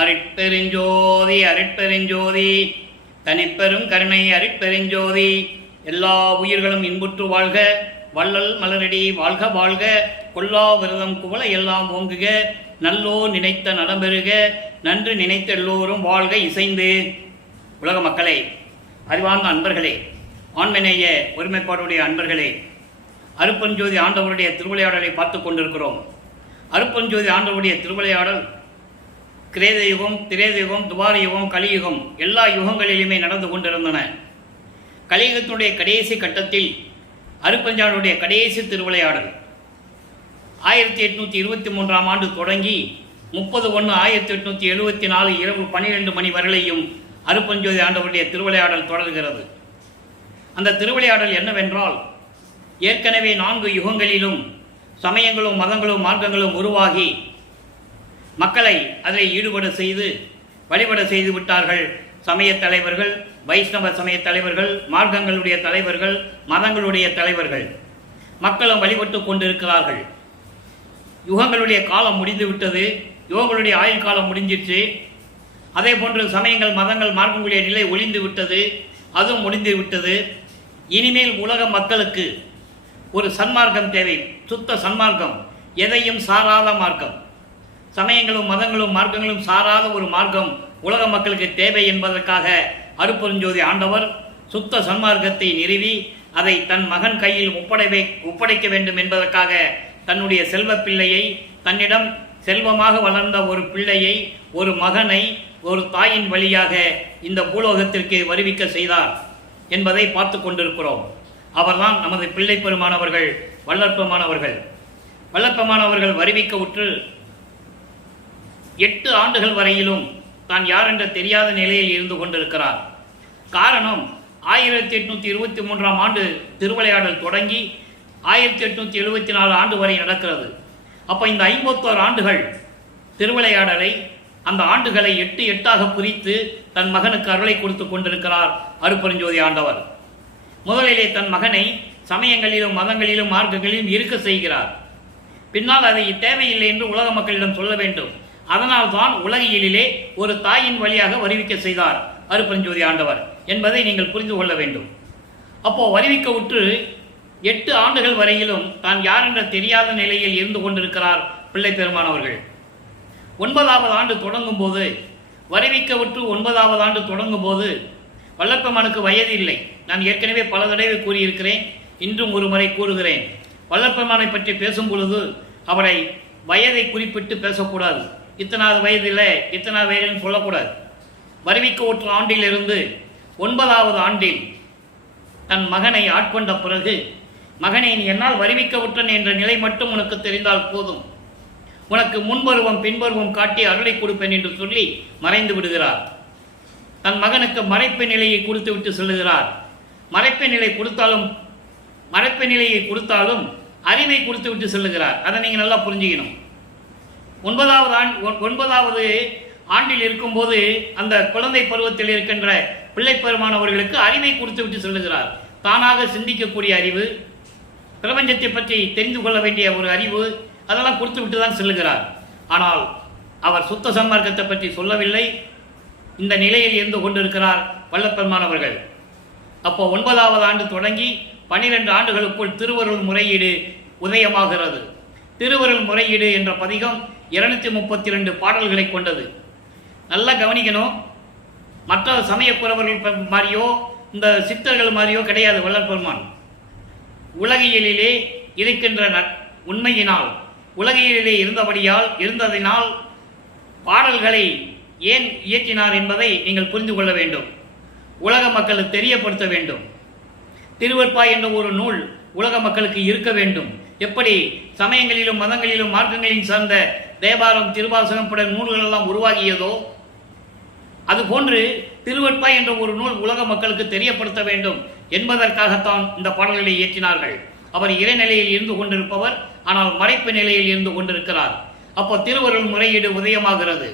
அருட்பெருஞ்சோதி அருட்பெருஞ்சோதி தனிப்பெரும் கருணை அருட்பெருஞ்சோதி. எல்லா உயிர்களும் இன்புற்று வாழ்க, வள்ளல் மலரடி வாழ்க வாழ்க, கொல்லா விரதம் குவள எல்லாம் ஓங்குக, நல்லோ நினைத்த நலம்பெறுக, நன்று நினைத்த எல்லோரும் வாழ்க இசைந்து. உலக மக்களே, அறிவார்ந்த அன்பர்களே, ஆண்மநேய ஒருமைப்பாடுடைய அன்பர்களே, அருட்பெருஞ்சோதி ஆண்டவருடைய திருவிளையாடலை பார்த்து கொண்டிருக்கிறோம். அருட்பெருஞ்சோதி ஆண்டவருடைய திருவிளையாடல் கிரேத யுகம், திரேத யுகம், துவார யுகம், கலியுகம் எல்லா யுகங்களிலுமே நடந்து கொண்டிருந்தன. கலியுகத்தினுடைய கடைசி கட்டத்தில் அருட்பெருஞ்சோதியுடைய கடைசி திருவிளையாடல் 1823ஆம் ஆண்டு தொடங்கி 30/1/1874 இரவு 12 மணி வரையிலையும் அருட்பெருஞ்சோதி ஆண்டவருடைய திருவிளையாடல் தொடர்கிறது. அந்த திருவிளையாடல் என்னவென்றால், ஏற்கனவே 4 யுகங்களிலும் சமயங்களும் மதங்களும் மார்க்கங்களும் உருவாகி மக்களை அதில் ஈடுபட செய்து வழிபட செய்து விட்டார்கள். சமய தலைவர்கள், வைஷ்ணவ சமய தலைவர்கள், மார்க்கங்களுடைய தலைவர்கள், மதங்களுடைய தலைவர்கள் மக்களும் வழிபட்டு கொண்டிருக்கிறார்கள். யுகங்களுடைய காலம் முடிந்து விட்டது, யுகங்களுடைய ஆயுள் காலம் முடிஞ்சிச்சு. அதே போன்று சமயங்கள், மதங்கள், மார்க்கங்களுடைய நிலை ஒழிந்து விட்டது, அதுவும் முடிந்து விட்டது. இனிமேல் உலக மக்களுக்கு ஒரு சன்மார்க்கம் தேவை, சுத்த சன்மார்க்கம், எதையும் சாராத மார்க்கம். சமயங்களும் மதங்களும் மார்க்கங்களும் சாராத ஒரு மார்க்கம் உலக மக்களுக்கு தேவை என்பதற்காக அருட்பெருஞ்சோதி ஆண்டவர் சுத்த சன்மார்க்கத்தை நிறுவி அதை தன் மகன் கையில் ஒப்படைக்க வேண்டும் என்பதற்காக தன்னுடைய செல்வ பிள்ளையை, தன்னிடம் செல்வமாக வளர்ந்த ஒரு பிள்ளையை, ஒரு மகனை ஒரு தாயின் வழியாக இந்த பூலோகத்திற்கு வருவிக்க செய்தார் என்பதை பார்த்து கொண்டிருக்கிறோம். அவர்தான் நமது பிள்ளை பெருமானவர்கள், வல்லற்பெருமானவர்கள். வல்லற்பெருமானவர்கள் வருவிக்க உற்று 8 ஆண்டுகள் வரையிலும் தான் யார் என்ற தெரியாத நிலையில் இருந்து கொண்டிருக்கிறார். காரணம், 1823ஆம் ஆண்டு திருவிளையாடல் தொடங்கி 1874 ஆண்டு வரை நடக்கிறது. அப்போ இந்த 51 ஆண்டுகள் திருவிளையாடலை, அந்த ஆண்டுகளை 8 பிரித்து தன் மகனுக்கு அருளை கொடுத்து கொண்டிருக்கிறார் அருட்பெருஞ்சோதி ஆண்டவர். முதலிலே தன் மகனை சமயங்களிலும் மதங்களிலும் மார்க்கங்களிலும் இருக்க செய்கிறார். பின்னால் அதை தேவையில்லை என்று உலக மக்களிடம் சொல்ல வேண்டும். அதனால் தான் உலகியலிலே ஒரு தாயின் வழியாக வருவிக்க செய்தார் அருட்பெருஞ்சோதி ஆண்டவர் என்பதை நீங்கள் புரிந்து கொள்ள வேண்டும். அப்போ வருவிக்க உற்று 8 ஆண்டுகள் வரையிலும் தான் யார் என்ற தெரியாத நிலையில் இருந்து கொண்டிருக்கிறார் பிள்ளை பெருமானவர்கள். 9வது ஆண்டு தொடங்கும் போது, வருவிக்க உற்று 9வது ஆண்டு தொடங்கும் போது வல்லற்பெருமானுக்கு வயது இல்லை. நான் ஏற்கனவே பல தடவை கூறியிருக்கிறேன், இன்றும் ஒரு முறை கூறுகிறேன். வல்லற்பெருமானை பற்றி பேசும் பொழுது அவரை வயதை குறிப்பிட்டு பேசக்கூடாது. இத்தனாவது வயதில் இத்தனாவது வயதுன்னு சொல்லக்கூடாது. வருவிக்க உற்ற ஆண்டிலிருந்து 9வது ஆண்டில் தன் மகனை ஆட்கொண்ட பிறகு, மகனை என்னால் வருவிக்க உற்றன் என்ற நிலை மட்டும் உனக்கு தெரிந்தால் போதும், உனக்கு முன்பருவம் பின்பருவம் காட்டி அருளை கொடுப்பேன் என்று சொல்லி மறைந்து விடுகிறார். தன் மகனுக்கு மறைப்பு நிலையை கொடுத்து விட்டு சொல்லுகிறார். மறைப்பு நிலையை கொடுத்தாலும் அறிவை கொடுத்து விட்டு சொல்லுகிறார். அதை நீங்கள் நல்லா புரிஞ்சுக்கணும். 9வது ஆண்டில் இருக்கும்போது அந்த குழந்தை பருவத்தில் இருக்கின்ற பிள்ளை பெருமானவர்களுக்கு அறிவை கொடுத்து விட்டு சொல்லுகிறார். தானாக சிந்திக்கக்கூடிய அறிவு, பிரபஞ்சத்தை பற்றி தெரிந்து கொள்ள வேண்டிய ஒரு அறிவு, அதெல்லாம் கொடுத்து விட்டு தான் சொல்லுகிறார். ஆனால் அவர் சுத்த சன்மார்க்கத்தை பற்றி சொல்லவில்லை. இந்த நிலையில் இருந்து கொண்டிருக்கிறார் வல்லற்பெருமானவர்கள். அப்போ 9வது ஆண்டு தொடங்கி 12 ஆண்டுகளுக்குள் திருவருள் முறையீடு உதயமாகிறது. திருவருள் முறையீடு என்ற பதிகம் 232 பாடல்களை கொண்டது. நல்லா கவனிக்கணும். மற்ற சமயக்குறவர்கள் மாதிரியோ இந்த சித்தர்கள் மாதிரியோ கிடையாது வல்லற்பெருமான். உலகியலிலே இருக்கின்ற உண்மையினால், உலகியலிலே இருந்ததினால் பாடல்களை ஏன் இயற்றினார் என்பதை நீங்கள் புரிந்து கொள்ள வேண்டும். உலக மக்களுக்கு தெரியப்படுத்த வேண்டும். திருவெற்பாய் என்ற ஒரு நூல் உலக மக்களுக்கு இருக்க வேண்டும். எப்படி சமயங்களிலும் மதங்களிலும் மார்க்கங்களிலும் சார்ந்த தேவாரம், திருவாசகம் போன்ற நூல்கள் எல்லாம் உருவாகியதோ, அதுபோன்று திருவெற்பாய் என்ற ஒரு நூல் உலக மக்களுக்கு தெரியப்படுத்த வேண்டும் என்பதற்காகத்தான் இந்த பாடல்களை இயற்றினார்கள். அவர் இறைநிலையில் இருந்து கொண்டிருப்பவர், ஆனால் மறைப்பு நிலையில் இருந்து கொண்டிருக்கிறார். அப்போ திருவருள் முறையீடு உதயமாகிறது.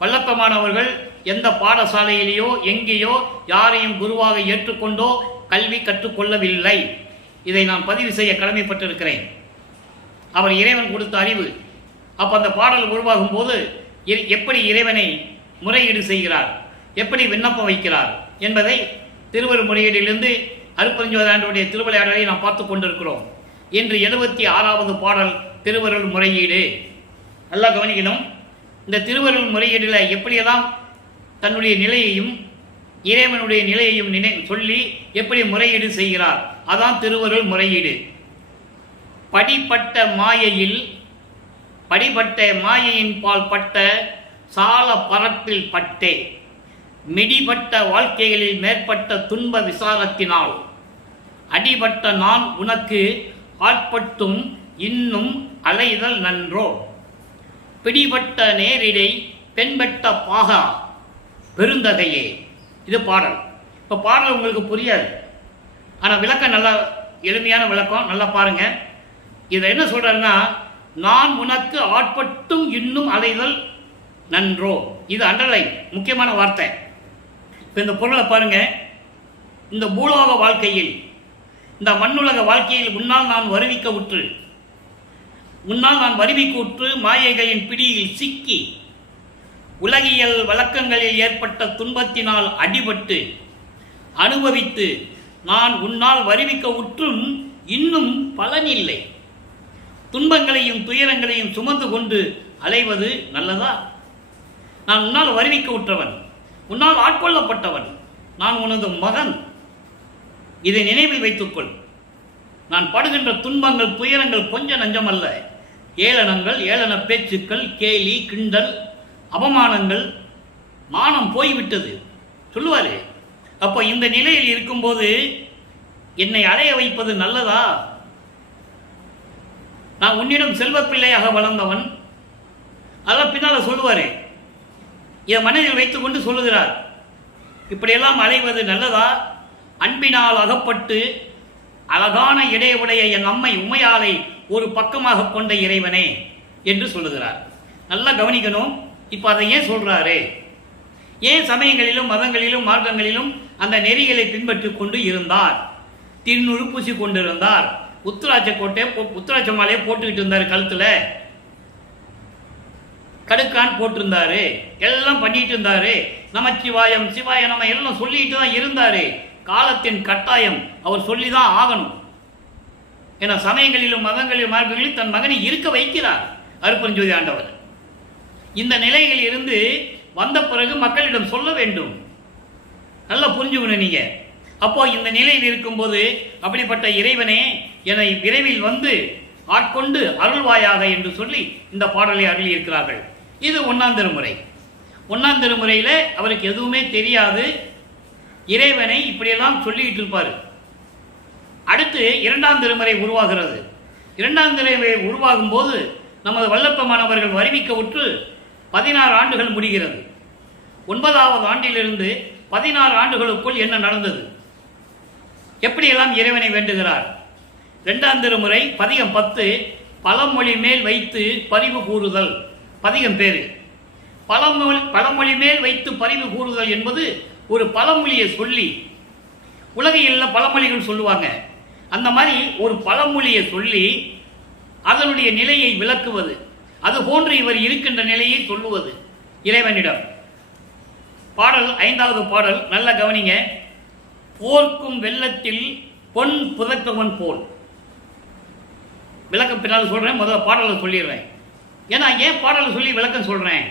வல்லற்பெருமானவர்கள் எந்த பாடசாலையிலேயோ எங்கேயோ யாரையும் குருவாக ஏற்றுக்கொண்டோ கல்வி கற்றுக்கொள்ளவில்லை. இதை நான் பதிவு செய்ய கடமைப்பட்டிருக்கிறேன். அவர் இறைவன் கொடுத்த அறிவு. அப்போ அந்த பாடல் உருவாகும் போது எப்படி இறைவனை முறையீடு செய்கிறார், எப்படி விண்ணப்பம் வைக்கிறார் என்பதை திருவருள் முறையீடிலிருந்து அருட்பெருஞ்சோதி திருவிளையாடலை நாம் பார்த்து கொண்டிருக்கிறோம். இன்று 76வது பாடல் திருவருள் முறையீடு. நல்லா கவனிக்கணும். இந்த திருவருள் முறையீடில் எப்படியெல்லாம் தன்னுடைய நிலையையும் இறைவனுடைய நிலையையும் சொல்லி எப்படி முறையீடு செய்கிறார், அதான் திருவருள் முறையீடு. படிப்பட்ட மாயையின் பால் பட்ட சால பரப்பில் பட்டே மிடிபட்ட வாழ்க்கைகளில் மேற்பட்ட துன்ப விசாரத்தினால் அடிபட்ட நான் உனக்கு ஆட்பட்டும் இன்னும் அலைதல் நன்றோ. பிடிபட்ட நேரிடை பெண்பட்ட பாகா பெருந்தகையே. இது பாடல். இப்போ பாடல் உங்களுக்கு புரியாது, ஆனால் விளக்கம் நல்லா எளிமையான விளக்கம். நல்லா பாருங்க. இதை என்ன சொல்றாருன்னா, நான் உனக்கு ஆட்பட்டும் இன்னும் அலைதல் நன்றோ. இது அண்டர்லைன், முக்கியமான வார்த்தை. இப்போ இந்த பொருளை பாருங்க. இந்த பூலோக வாழ்க்கையில், இந்த மண்ணுலக வாழ்க்கையில் உன்னால் நான் வருவிக்க உற்று மாயைகளின் பிடியில் சிக்கி உலகியல் வழக்கங்களில் ஏற்பட்ட துன்பத்தினால் அடிபட்டு அனுபவித்து நான் உன்னால் வருவிக்க உற்றும் இன்னும் பலனில்லை. துன்பங்களையும் துயரங்களையும் சுமந்து கொண்டு அலைவது நல்லதா? நான் உன்னால் வருவிக்க உற்றவன், உன்னால் ஆட்கொள்ளப்பட்டவன், நான் உனது மகன். இதை நினைவில் வைத்துக்கொள். நான் படுகின்ற துன்பங்கள் துயரங்கள் கொஞ்ச நஞ்சமல்ல. ஏளனங்கள், ஏளன பேச்சுக்கள், கேலி கிண்டல், அவமானங்கள், மானம் போய்விட்டது சொல்லுவாரு. அப்போ இந்த நிலையில் இருக்கும்போது என்னை அடைய வைப்பது நல்லதா? நான் உன்னிடம் செல்வ பிள்ளையாக வளர்ந்தவன். அதெல்லாம் பின்னால் சொல்லுவாரு. இதை மனதில் வைத்துக்கொண்டு சொல்லுகிறார், இப்படியெல்லாம் அலைவது நல்லதா? அன்பினால் அகப்பட்டு அழகான இடையுடைய என் அம்மை உமையாலை ஒரு பக்கமாக கொண்ட இறைவனே என்று சொல்லுகிறார். நல்லா கவனிக்கணும். இப்போ அதை ஏன் சொல்றாரு? ஏன் சமயங்களிலும் மதங்களிலும் மார்க்கங்களிலும் அந்த நெறிகளை பின்பற்றி கொண்டு இருந்தார்? திருநூறு பூசி கொண்டிருந்தார், உத்திராட்ச மாலையை போட்டுக்கிட்டு இருந்தார், கழுத்துல கடுக்கான் போட்டிருந்தாரு, எல்லாம் பண்ணிட்டு இருந்தாரு, நமச்சிவாயம் சிவாய நம்ம எல்லாம் சொல்லிட்டு தான் இருந்தாரு. காலத்தின் கட்டாயம் அவர் சொல்லிதான் ஆகணும். ஏன்னா சமயங்களிலும் மதங்களிலும் மார்க்கங்களிலும் தன் மகனை இருக்க வைக்கிறார் அருட்பெருஞ்சோதி ஆண்டவர். இந்த நிலையில் இருந்து வந்த பிறகு மக்களிடம் சொல்ல வேண்டும். நல்லா புரிஞ்சுக்கணும் நீங்க. அப்போ இந்த நிலையில் இருக்கும்போது அப்படிப்பட்ட இறைவனே என்னை விரைவில் வந்து ஆட்கொண்டு அருள்வாயாக என்று சொல்லி இந்த பாடலை அருளி இருக்கிறார்கள். இது 1ஆம் திருமுறை. 1ஆம் திருமுறையில அவருக்கு எதுவுமே தெரியாது. இறைவனை இப்படியெல்லாம் சொல்லிட்டு இருப்பார். அடுத்து 2ஆம் திருமுறை உருவாகிறது. 2ஆம் திருமுறை உருவாகும் போது நமது வல்லப்பமானவர்கள் வருவிக்க உற்று 16 ஆண்டுகள் முடிகிறது. 9வது ஆண்டிலிருந்து 16 ஆண்டுகளுக்குள் என்ன நடந்தது, எப்படியெல்லாம் இறைவனை வேண்டுகிறார்? 2ஆம் திருமுறை பதிகம் 10 பழமொழி மேல் வைத்து பரிவு கூறுதல். பதிகம் பேரு பழமொழி மேல் வைத்து பரிவு கூறுதல் என்பது ஒரு பழமொழியை சொல்லி, உலகையில் பழமொழிகள் சொல்லுவாங்க, அந்த மாதிரி ஒரு பழமொழியை சொல்லி அதனுடைய நிலையை விளக்குவது. அது போன்று இவர் இருக்கின்ற நிலையை சொல்லுவது இறைவனிடம். பாடல் 5வது பாடல் நல்ல கவனிங்க. போர்க்கும் வெள்ளத்தில் பொன் புதைப்பவன் போல். விளக்கம் பின்னால் சொல்றேன், முதல்ல பாடலை சொல்லிடுறேன். ஏன்னா ஏன் பாடலை சொல்லி விளக்கம் சொல்றேன்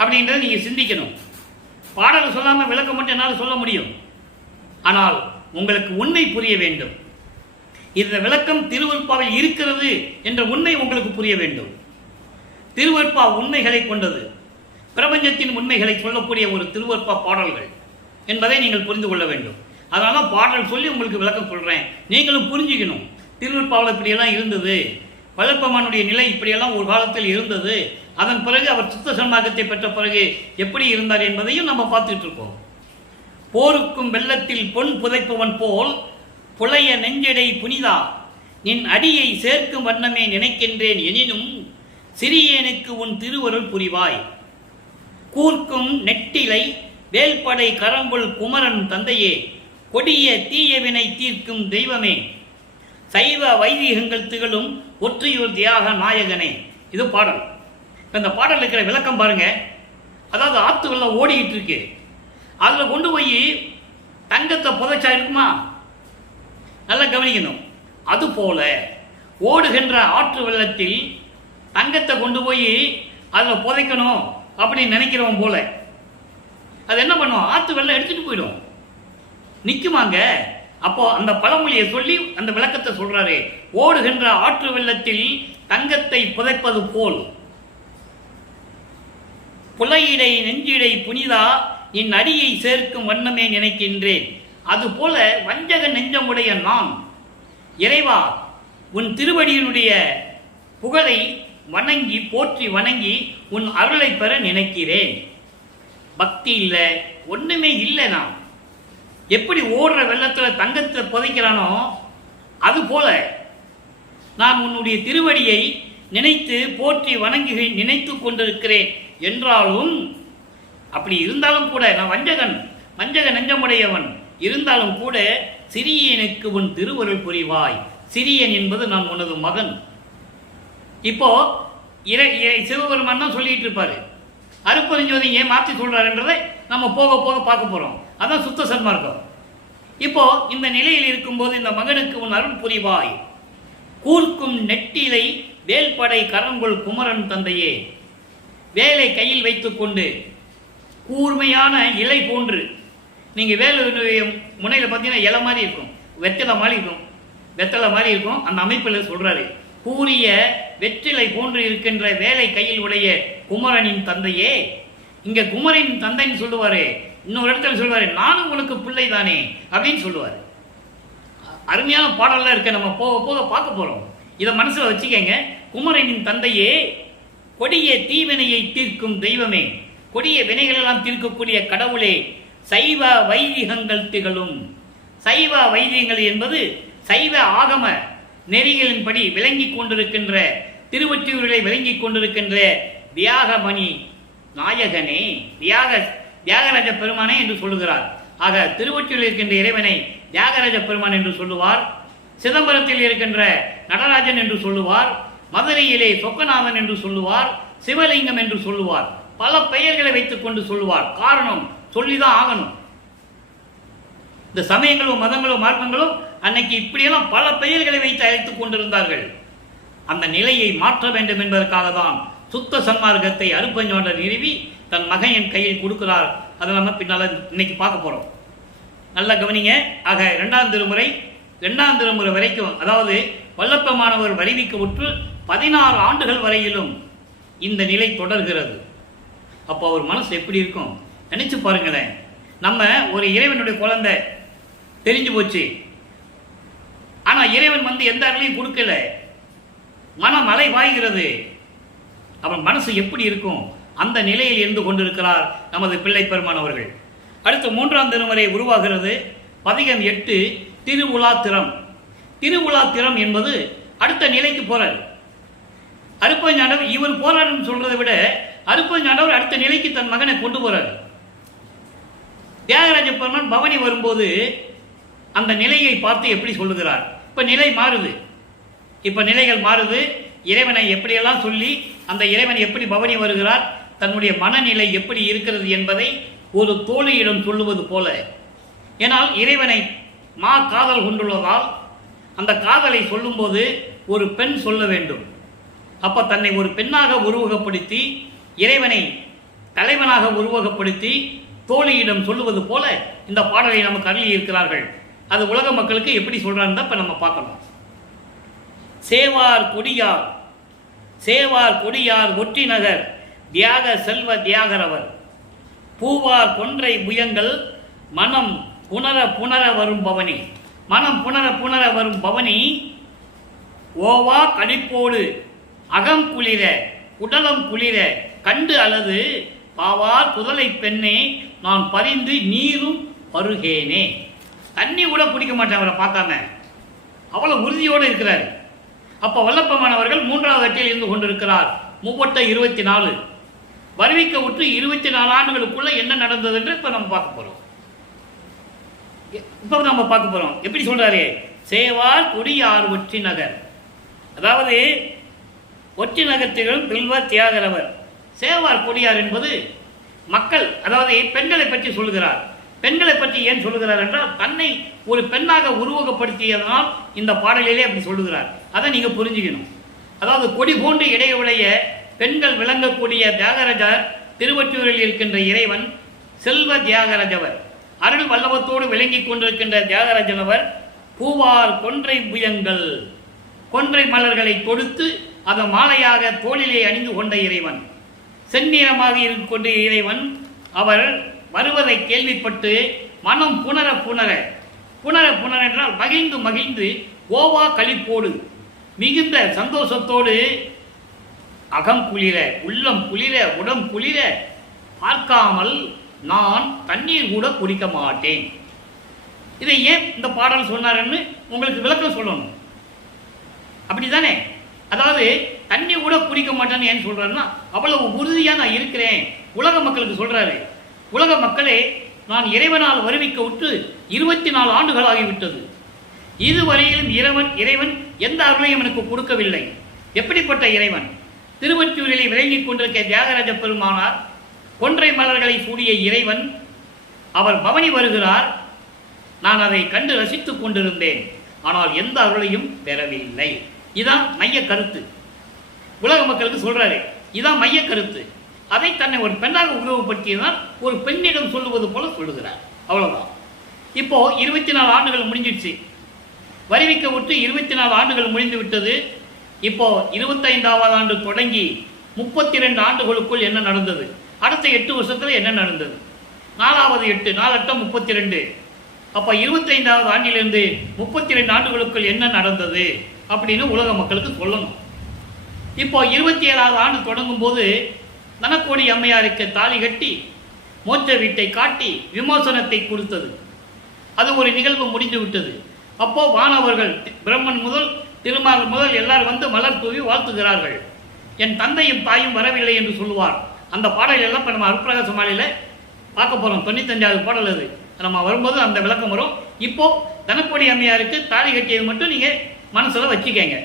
அப்படின்றத நீங்க சிந்திக்கணும். பாடலை சொல்லாம விளக்கம் மட்டும் என்னால் சொல்ல முடியும், ஆனால் உங்களுக்கு உண்மை புரிய வேண்டும். இந்த விளக்கம் திருவருட்பாவில் இருக்கிறது என்ற உண்மை உங்களுக்கு புரிய வேண்டும். திருவருட்பா உண்மைகளை கொண்டது, பிரபஞ்சத்தின் உண்மைகளை சொல்லக்கூடிய ஒரு திருவருட்பா பாடல்கள் என்பதை நீங்கள் புரிந்து கொள்ள வேண்டும். அதனால பாடல் சொல்லி உங்களுக்கு விளக்கம் சொல்றேன், நீங்களும் புரிஞ்சுக்கணும். திருவருட்பாவில் இப்படியெல்லாம் இருந்தது, வல்லப்பெருமானுடைய நிலை இப்படியெல்லாம் ஒரு காலத்தில் இருந்தது, அதன் பிறகு அவர் சுத்த சன்மார்க்கத்தை பெற்ற பிறகு எப்படி இருந்தார் என்பதையும் நம்ம பார்த்துட்டு இருக்கோம். போருக்கும் வெள்ளத்தில் பொன் புதைப்பவன் போல் புலைய நெஞ்சடை புனிதா நின் அடியை சேர்க்கும் வண்ணமே நினைக்கின்றேன், எனினும் சிறியேனுக்கு உன் திருவருள் புரிவாய். கூர்க்கும் நெட்டிலை வேல்படை கரம்புல் குமரன் தந்தையே, கொடிய தீயவினை தீர்க்கும் தெய்வமே, சைவ வைதிகங்கள் திகழும் ஒற்றையூர் தியாக நாயகனே. இது பாடல். இந்த பாடல் இருக்கிற விளக்கம் பாருங்க. அதாவது ஆத்து வெள்ளம் ஓடிக்கிட்டு இருக்கு, அதில் கொண்டு போய் தங்கத்தை புதைச்சா இருக்குமா? நல்லா கவனிக்கணும். அதுபோல ஓடுகின்ற ஆற்று வெள்ளத்தில் தங்கத்தை கொண்டு போய் அதில் புதைக்கணும் அப்படின்னு நினைக்கிறவன் போல அது என்ன பண்ணும்? ஆற்று வெள்ளம் எடுத்துட்டு போயிடும், நிற்குமாங்க. அப்போ அந்த பழமொழியை சொல்லி அந்த விளக்கத்தை சொல்றாரு. ஓடுகின்ற ஆற்று வெள்ளத்தில் தங்கத்தை புதைப்பது போல் புலையிடை நெஞ்சிடை புனிதா என் அடியை சேர்க்கும் வண்ணமே நினைக்கின்றேன். அதுபோல வஞ்சக நெஞ்சமுடைய நான் இறைவா உன் திருவடியினுடைய புகழை வணங்கி போற்றி வணங்கி உன் அருளை பெற நினைக்கிறேன். பக்தி இல்லை, ஒண்ணுமே இல்லை. நான் எப்படி ஓடுற வெள்ளத்தில் தங்கத்தை புதைக்கிறானோ அது போல நான் உன்னுடைய திருவடியை நினைத்து போற்றி வணங்கி நினைத்து கொண்டிருக்கிறேன். என்றாலும் அப்படி இருந்தாலும் கூட நான் வஞ்சக நெஞ்சமுடையவன் இருந்தாலும் கூட சிறியனுக்கு உன் திருவருள் புரிவாய். சிறியன் என்பது நான் உனது மகன். இப்போ சிவபெருமான் தான் சொல்லிட்டு இருப்பாரு. அருப்பெருஞ்சோதி ஏன் மாற்றி சொல்றாருன்றதை நம்ம போக போக பார்க்க போறோம். அதான் சுத்த சன்மார்க்கம். இப்போ இந்த நிலையில் இருக்கும்போது இந்த மகனுக்கு உன் அருள் புரிவாய். கூர்க்கும் நெட்டிலை வேல்படை கரங்கொள் குமரன் தந்தையே. வேலை கையில் வைத்துக்கொண்டு கூர்மையான இலை போன்று, நீங்கள் வேலுடைய முனையில் பார்த்தீங்கன்னா இலை மாதிரி இருக்கும், வெத்தலை மாதிரி இருக்கும். அந்த அமைப்பில் சொல்றாரு, கூறிய வெற்றிலை போன்று இருக்கின்ற வேலை கையில் உடைய குமரனின் தந்தையே. இங்க குமரனின் தந்தைன்னு சொல்லுவாரு, இன்னொரு இடத்துல சொல்லுவாரு நானும் உனக்கு பிள்ளை தானே அப்படின்னு சொல்லுவாரு. அருமையான பாடல்லாம் இருக்க, நம்ம போக போக பார்க்க போறோம். இதை மனசுல வச்சுக்கங்க. குமரனின் தந்தையே, கொடிய தீவினையை தீர்க்கும் தெய்வமே, கொடிய வினைகளெல்லாம் தீர்க்கக்கூடிய கடவுளே, சைவ வைதிகங்கள் திகழும். சைவ வைதிகங்கள் என்பது சைவ ஆகம நெறிகளின்படி விளங்கி கொண்டிருக்கின்ற திருவொற்றியூர்களை விளங்கி கொண்டிருக்கின்ற தியாகமணி நாயகனே, தியாகராஜ பெருமானே என்று சொல்லுகிறார். ஆக திருவொற்றியூரில் இருக்கின்ற இறைவனை தியாகராஜ பெருமான் என்று சொல்லுவார். சிதம்பரத்தில் இருக்கின்ற நடராஜன் என்று சொல்லுவார். மதுரையிலே சொக்கநாதன் என்று சொல்லுவார். சிவலிங்கம் என்று சொல்லுவார். பல பெயர்களை வைத்துக் கொண்டு சொல்லுவார். காரணம் சொல்லிதான் ஆகணும். இந்த சமயங்களும் மதங்களும் மார்க்கங்களும் அன்னைக்கு இப்படியெல்லாம் பல பெயர்களை வைத்து அழைத்துக் கொண்டிருந்தார்கள். அந்த நிலையை மாற்ற வேண்டும் என்பதற்காக தான் சுத்த சன்மார்க்கத்தை அருப்பஞ்சோண்டர் நிறுவி தன் மகன் கையில் கொடுக்கிறார். அதை நம்ம பின்னால இன்னைக்கு பார்க்க போறோம். நல்லா கவனிங்க. ஆக இரண்டாம் திருமுறை வரைக்கும், அதாவது வல்லப்பமானவர் வரிவிக்கு உற்று 16 ஆண்டுகள் வரையிலும் இந்த நிலை தொடர்கிறது. அப்போ அவர் மனசு எப்படி இருக்கும் நினைச்சு பாருங்களேன். நம்ம ஒரு இறைவனுடைய குழந்தை தெரிஞ்சு போச்சு, ஆனா இறைவன் எந்த அருளையும் கொடுக்கல, மனம் அலை வாய்கிறது. அவன் மனசு எப்படி இருக்கும்? அந்த நிலையில் இருந்து கொண்டிருக்கிறார் நமது பிள்ளை பெருமான் அவர்கள். அடுத்து 3ஆம் திருமுறை உருவாகிறது. பதிகம் 8 திருவுலாத்திரம். திருவுலாத்திரம் என்பது அடுத்த நிலைக்கு போறார். அருப்பஞ்சாண்டவர் இவர் போறாருன்னு சொல்றதை விட அருப்பஞ்சாண்டவர் அடுத்த நிலைக்கு தன் மகனை கொண்டு போறார். தியாகராஜ பெருமான் பவனி வரும்போது அந்த நிலையை பார்த்து எப்படி சொல்லுகிறார்? இப்ப நிலை மாறுது, இப்ப நிலைகள் மாறுது. இறைவனை எப்படியெல்லாம் சொல்லி அந்த இறைவன் எப்படி பவனி வருகிறார், தன்னுடைய மனநிலை எப்படி இருக்கிறது என்பதை ஒரு தோழியிடம் சொல்லுவது போல. ஏனால் இறைவனை காதல் கொண்டுள்ளதால் அந்த காதலை சொல்லும்போது ஒரு பெண் சொல்ல வேண்டும். அப்ப தன்னை ஒரு பெண்ணாக உருவகப்படுத்தி இறைவனை தலைவனாக உருவகப்படுத்தி தோழியிடம் சொல்லுவது போல இந்த பாடலை நமக்கு அருளி இருக்கிறார்கள். அது உலக மக்களுக்கு எப்படி சொல்றான்னு இப்ப நம்ம பார்க்கணும். சேவார் கொடியார் ஒற்றி நகர் தியாக செல்வ தியாகரவர் பூவார் கொன்றை புயங்கள் மனம் புனர வரும் பவனி. மனம் புனர வரும் பவனி ஓவா கடிப்போடு அகம் குளிர உடலம் குளிர கண்டு அல்லது பாவார் குதலை பெண்ணே நான் பறிந்து நீரும் பருகேனே. தண்ணி கூட குடிக்க மாட்டேன் அவரை பார்க்காம, அவ்வளவு உறுதியோடு இருக்கிறார். அப்ப வல்லப்பமானவர்கள் 3வது அட்டியில் இருந்து கொண்டிருக்கிறார். 24 வருவிக்க உற்று 24 ஆண்டுகளுக்குள்ள என்ன நடந்தது என்று இப்ப நம்ம பார்க்க போறோம். எப்படி சொல்றாரு? சேவார் கொடியார் ஒற்றி நகர், அதாவது ஒற்றி நகர்த்திகள் பில்வ தியாகரவர் சேவார் கொடியார் என்பது மக்கள், அதாவது பெண்களை பற்றி சொல்கிறார். பெண்களை பற்றி ஏன் சொல்லுகிறார் என்றால், தன்னை ஒரு பெண்ணாக உருவகப்படுத்தியதனால் இந்த பாடலிலே அப்படி சொல்லுகிறார். அதை நீங்க புரிஞ்சுக்கணும். அதாவது கொடி போன்று இடையுடைய பெண்கள் விளங்கக்கூடிய தியாகராஜர் திருவொற்றியூரில் இருக்கின்ற இறைவன் செல்வ தியாகராஜவர், அருள் வல்லவத்தோடு விளங்கி கொண்டிருக்கின்ற தியாகராஜனவர் பூவார் கொன்றை புயங்கள், கொன்றை மலர்களை கொடுத்து அதை மாலையாக தோளிலே அணிந்து கொண்ட இறைவன், செந்நிறமாக இருந்து கொண்ட இறைவன். அவர் வருவதை கேள்விப்பட்டு மனம் புணர புணர புணர புணர என்றால் மகிழ்ந்து மகிழ்ந்து ஓவா களிப்போடு மிகுந்த சந்தோஷத்தோடு அகம் குளிர, உள்ளம் குளிர, உடம் குளிர பார்க்காமல் நான் தண்ணீர் கூட குடிக்க மாட்டேன். இதை ஏன் இந்த பாடல் சொன்னார்ன்னு உங்களுக்கு விளக்கம் சொல்லணும். அப்படிதானே? அதாவது தண்ணி கூட குடிக்க மாட்டேன்னு ஏன் சொல்றாருன்னா, அவ்வளவு உறுதியா நான் இருக்கிறேன் உலக மக்களுக்கு சொல்றாரு. உலக மக்களே, நான் இறைவனால் வருவிக்க விட்டு 24 ஆண்டுகள் ஆகிவிட்டது. இதுவரையிலும் இறைவன் எந்த அருளையும் எனக்கு கொடுக்கவில்லை. எப்படிப்பட்ட இறைவன்? திருவொற்றியூரிலே விளங்கிக் கொண்டிருக்க தியாகராஜ பெருமானார், கொன்றை மலர்களை சூடிய இறைவன், அவர் பவனி வருகிறார். நான் அதை கண்டு ரசித்துக் கொண்டிருந்தேன். ஆனால் எந்த அருளையும் பெறவில்லை. இதான் மைய கருத்து. உலக மக்களுக்கு சொல்றாரு, இதான் மைய கருத்து. அதை தன்னை ஒரு பெண்ணாக உருவப்படுத்தியதால் ஒரு பெண்ணிடம் சொல்லுவது போல சொல்லுகிறார். அவ்வளவுதான். இப்போ 24 ஆண்டுகள் முடிஞ்சிடுச்சு. வருவிக்க விட்டு 24 ஆண்டுகள் முடிந்து விட்டது. இப்போ 25வது ஆண்டு தொடங்கி 32 ஆண்டுகளுக்குள் என்ன நடந்தது? அடுத்த 8 வருஷத்துல என்ன நடந்தது? 4வது 8, 4 8 32. அப்ப 25வது ஆண்டிலிருந்து 32 ஆண்டுகளுக்குள் என்ன நடந்தது அப்படின்னு உலக மக்களுக்கு சொல்லணும். இப்போ 27வது ஆண்டு தொடங்கும் போது தனக்கோடி அம்மையாருக்கு தாலி கட்டி மோட்ச வீட்டை காட்டி விமோசனத்தை கொடுத்தது. அது ஒரு நிகழ்வு முடிந்து விட்டது. அப்போ வானவர்கள் பிரம்மன் முதல் திருமால் முதல் எல்லாரும் வந்து மலர் தூவி வாழ்த்துகிறார்கள். என் தந்தையும் தாயும் வரவில்லை என்று சொல்லுவார். அந்த பாடல் எல்லாம் இப்போ நம்ம அருட்பிரகாச மாலையில் பார்க்க போகிறோம். 95வது பாடல் அது. நம்ம வரும்போது அந்த விளக்கம் வரும். இப்போ தனக்கோடி அம்மையாருக்கு தாலி கட்டியது மட்டும் நீங்கள் மனசில் வச்சுக்கங்க.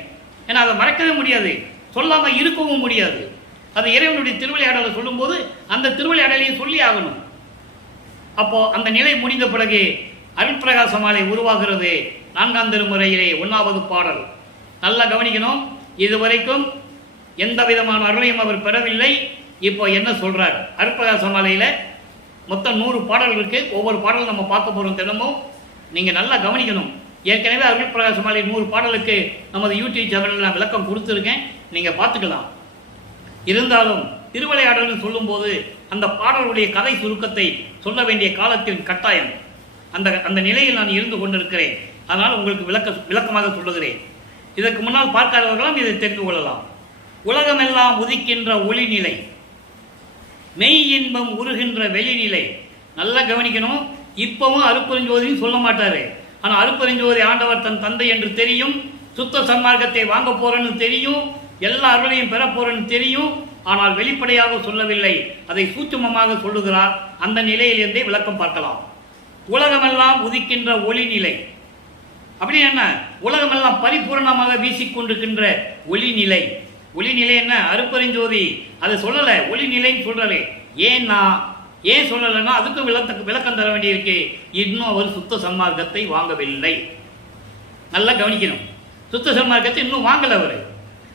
ஏன்னா அதை மறக்கவே முடியாது, சொல்லாமல் இருக்கவும் முடியாது. அது இறைவனுடைய திருவிளையாடலை சொல்லும்போது அந்த திருவிளையாடலையும் சொல்லி ஆகணும். அப்போ அந்த நிலை முடிந்த பிறகு அருட்பிரகாச மாலை உருவாகிறது. 4ஆம் திருமுறையிலே 1வது பாடல். நல்லா கவனிக்கணும். இதுவரைக்கும் எந்த விதமான அருளையும் அவர் பெறவில்லை. இப்போ என்ன சொல்றார்? அருட்பிரகாச மாலையில மொத்தம் 100 பாடல் இருக்கு. ஒவ்வொரு பாடலும் நம்ம பார்க்க போறோம் தினமும். நீங்க நல்லா கவனிக்கணும். ஏற்கனவே அருட்பிரகாச மாலை 100 பாடலுக்கு நமது யூடியூப் சேனலில் நான் விளக்கம் கொடுத்துருக்கேன், நீங்க பார்த்துக்கலாம். இருந்தாலும் திருவிளையாடல் சொல்லும் போது அந்த பாடலுடைய கதை சுருக்கத்தை சொல்ல வேண்டிய காலத்தின் கட்டாயம். அந்த நிலையில் நான் இருந்து கொண்டிருக்கிறேன். அதனால் உங்களுக்கு விளக்கமாக சொல்லுகிறேன். இதற்கு முன்னால் பார்க்காதவர்களும் இதை தெரிந்து கொள்ளலாம். உலகமெல்லாம் உதிக்கின்ற ஒளிநிலை, மெய் இன்பம் உருகின்ற வெளிநிலை. நல்லா கவனிக்கணும். இப்பவும் அருப்பெருஞ்சோதின்னு சொல்ல மாட்டாரு. ஆனால் அருப்பெருஞ்சோதி ஆண்டவர் தன் தந்தை என்று தெரியும், சுத்த சன்மார்க்கத்தை வாங்க போறேன்னு தெரியும், எல்லா அருளையும் பெற போறேன்னு தெரியும். ஆனால் வெளிப்படையாக சொல்லவில்லை, அதை சூட்சுமமாக சொல்லுகிறார். அந்த நிலையிலிருந்தே விளக்கம் பார்க்கலாம். உலகமெல்லாம் உதிக்கின்ற ஒளி நிலை. அப்படி என்ன? உலகமெல்லாம் பரிபூர்ணமாக வீசிக்கொண்டிருக்கின்ற ஒளி நிலை. ஒளி நிலை என்ன? அருப்பெருஞ்சோதி அதை சொல்லலை, ஒளி நிலைன்னு சொல்றே. ஏன் சொல்லலைன்னா அதுக்கும் விளக்கம் தர வேண்டியிருக்கு. இன்னும் அவர் சுத்த சன்மார்க்கத்தை வாங்கவில்லை. நல்லா கவனிக்கணும். சுத்த சன்மார்க்கத்தை இன்னும் வாங்கலை அவர்.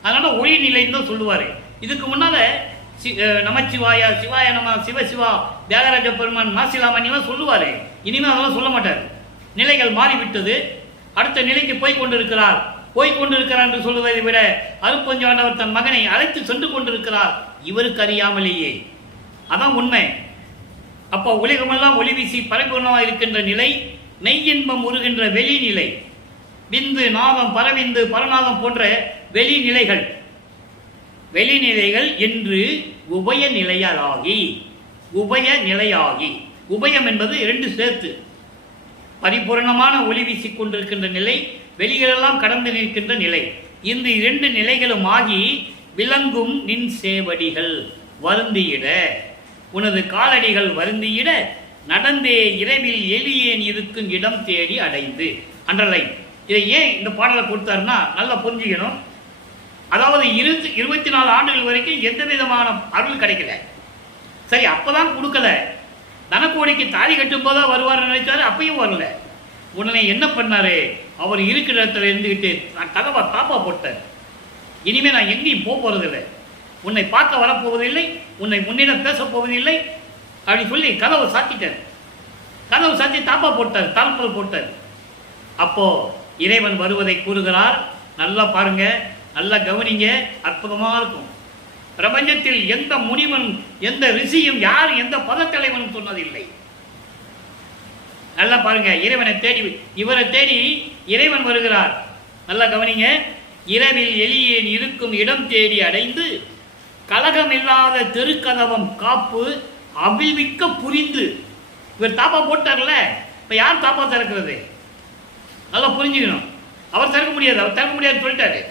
அதனால ஒளி நிலைன்னு தான் சொல்லுவார். இதுக்கு முன்னால நமச்சிவாயா, சிவாய நம, சிவசிவா, தியாகராஜ பெருமான், மாசிலாமணியெல்லாம் சொல்லுவார். இனிமேல் அதெல்லாம் சொல்ல மாட்டார். நிலைகள் மாறிவிட்டது. அடுத்த நிலைக்கு போய்கொண்டிருக்கிறார் என்று சொல்லுவதை விட அருப்பெருஞ்சாண்டவர் தன் மகனை அழைத்து சென்று கொண்டிருக்கிறார், இவருக்கு அறியாமலேயே. அதான் உண்மை. அப்போ உலகமெல்லாம் ஒளி வீசி பரிபூர்ணமாக இருக்கின்ற நிலை, மெய்யின்பம் உருகின்ற வெளிநிலை, விந்து நாதம் பரவிந்து பரநாதம் போன்ற வெளிநிலைகள் என்று உபய நிலையாகி, உபயம் என்பது 2 சேர்த்து. பரிபூர்ணமான ஒளி வீசிக் கொண்டிருக்கின்ற நிலை, வெளிகளெல்லாம் கடந்து நிற்கின்ற நிலை. இந்த 2 நிலைகளும் ஆகி விளங்கும் நின் சேவடிகள் வருந்தியிட, உனது காலடிகள் வருந்தியிட, நடந்தே இரவில் எளியேன் இருக்கும் இடம் தேடி அடைந்து. அண்டர்லைன். இதை ஏன் இந்த பாடலை கொடுத்தாருன்னா நல்லா புரிஞ்சுக்கணும். அதாவது 24 ஆண்டுகள் வரைக்கும் எந்த விதமான அருள் கிடைக்கல. சரி, அப்பதான் கொடுக்கல. தனக்கோடிக்கு தாலி கட்டும் போதா வருவார் நினைச்சாரு, அப்பயும் வரல. உடனே என்ன பண்ணாரு, அவர் இருக்கிற இடத்துல இருந்துகிட்டு கதவை தாப்பா போட்டார். இனிமே நான் எங்கேயும் போறதில்லை, உன்னை பார்க்க வரப்போவதில்லை, உன்னை முன்னிடம் பேச போவதில்லை அப்படின்னு சொல்லி கதவை சாத்திட்டார். கதவு சாத்தி தாப்பா போட்டார், தாழ்பல் போட்டார். அப்போ இறைவன் வருவதை கூறுகிறார். நல்லா பாருங்க, நல்லா கவனிங்க, அற்புதமா இருக்கும். பிரபஞ்சத்தில் எந்த முனிவன் எந்த ரிஷியும் யார் எந்த பதத்தலைவனும் சொன்னதில்லை. நல்லா பாருங்க, இறைவனை தேடி இவரை தேடி இறைவன் வருகிறார். நல்லா கவனிங்க. இரவில் எளியேன் இருக்கும் இடம் தேடி அடைந்து கலகமில்லாத தெருக்கதவம் காப்பு அபிவிக்க புரிந்து. இவர் தாப்பா போட்டார்ல, இப்ப யார் தாப்பா திறக்கிறது? நல்லா புரிஞ்சுக்கணும். அவர் திறக்க முடியாது, அவர் திறக்க முடியாதுன்னு சொல்லிட்டாரு.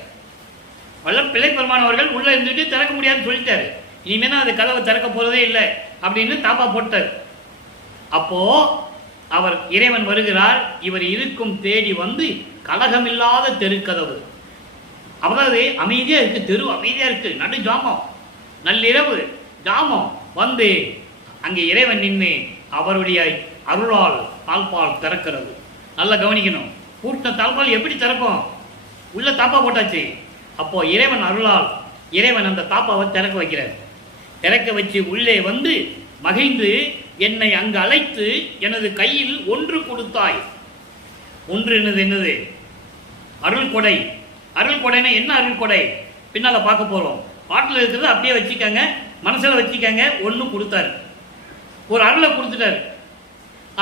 பிள்ளை பெருமானவர்கள் உள்ள இருந்துட்டு திறக்க முடியாதுன்னு சொல்லிட்டாரு. இனிமேல் அது கதவை திறக்க போறதே இல்லை அப்படின்னு தாப்பா போட்டார். அப்போ அவர் இறைவன் வருகிறார். இவர் இருக்கும் தேடி வந்து கலகமில்லாத தெருக்கதவு, அதாவது அமைதியா இருக்கு, தெரு அமைதியா இருக்கு, நடு ஜாமம், நள்ளிரவு ஜாமம் வந்து அங்கே இறைவன் நின்று அவருடைய அருளால் தாழ்பால் திறக்கிறது. நல்லா கவனிக்கணும். கூட்ட தாழ்பால் எப்படி திறக்கும்? உள்ள தாப்பா போட்டாச்சு. அப்போ இறைவன் அருளால் இறைவன் அந்த தாப்பாவை திறக்க வைக்கிறார். திறக்க வச்சு உள்ளே வந்து மகிழ்ந்து என்னை அங்கு அழைத்து எனது கையில் ஒன்று கொடுத்தாய். ஒன்று என்னது? அருள் கொடை. அருள் கொடைனா என்ன அருள் கொடை? பின்னால பார்க்க போறோம். பாட்டில் இருக்கிறது அப்படியே வச்சுக்காங்க, மனசுல வச்சுக்காங்க. ஒன்று கொடுத்தாரு, ஒரு அருளை கொடுத்துட்டாரு.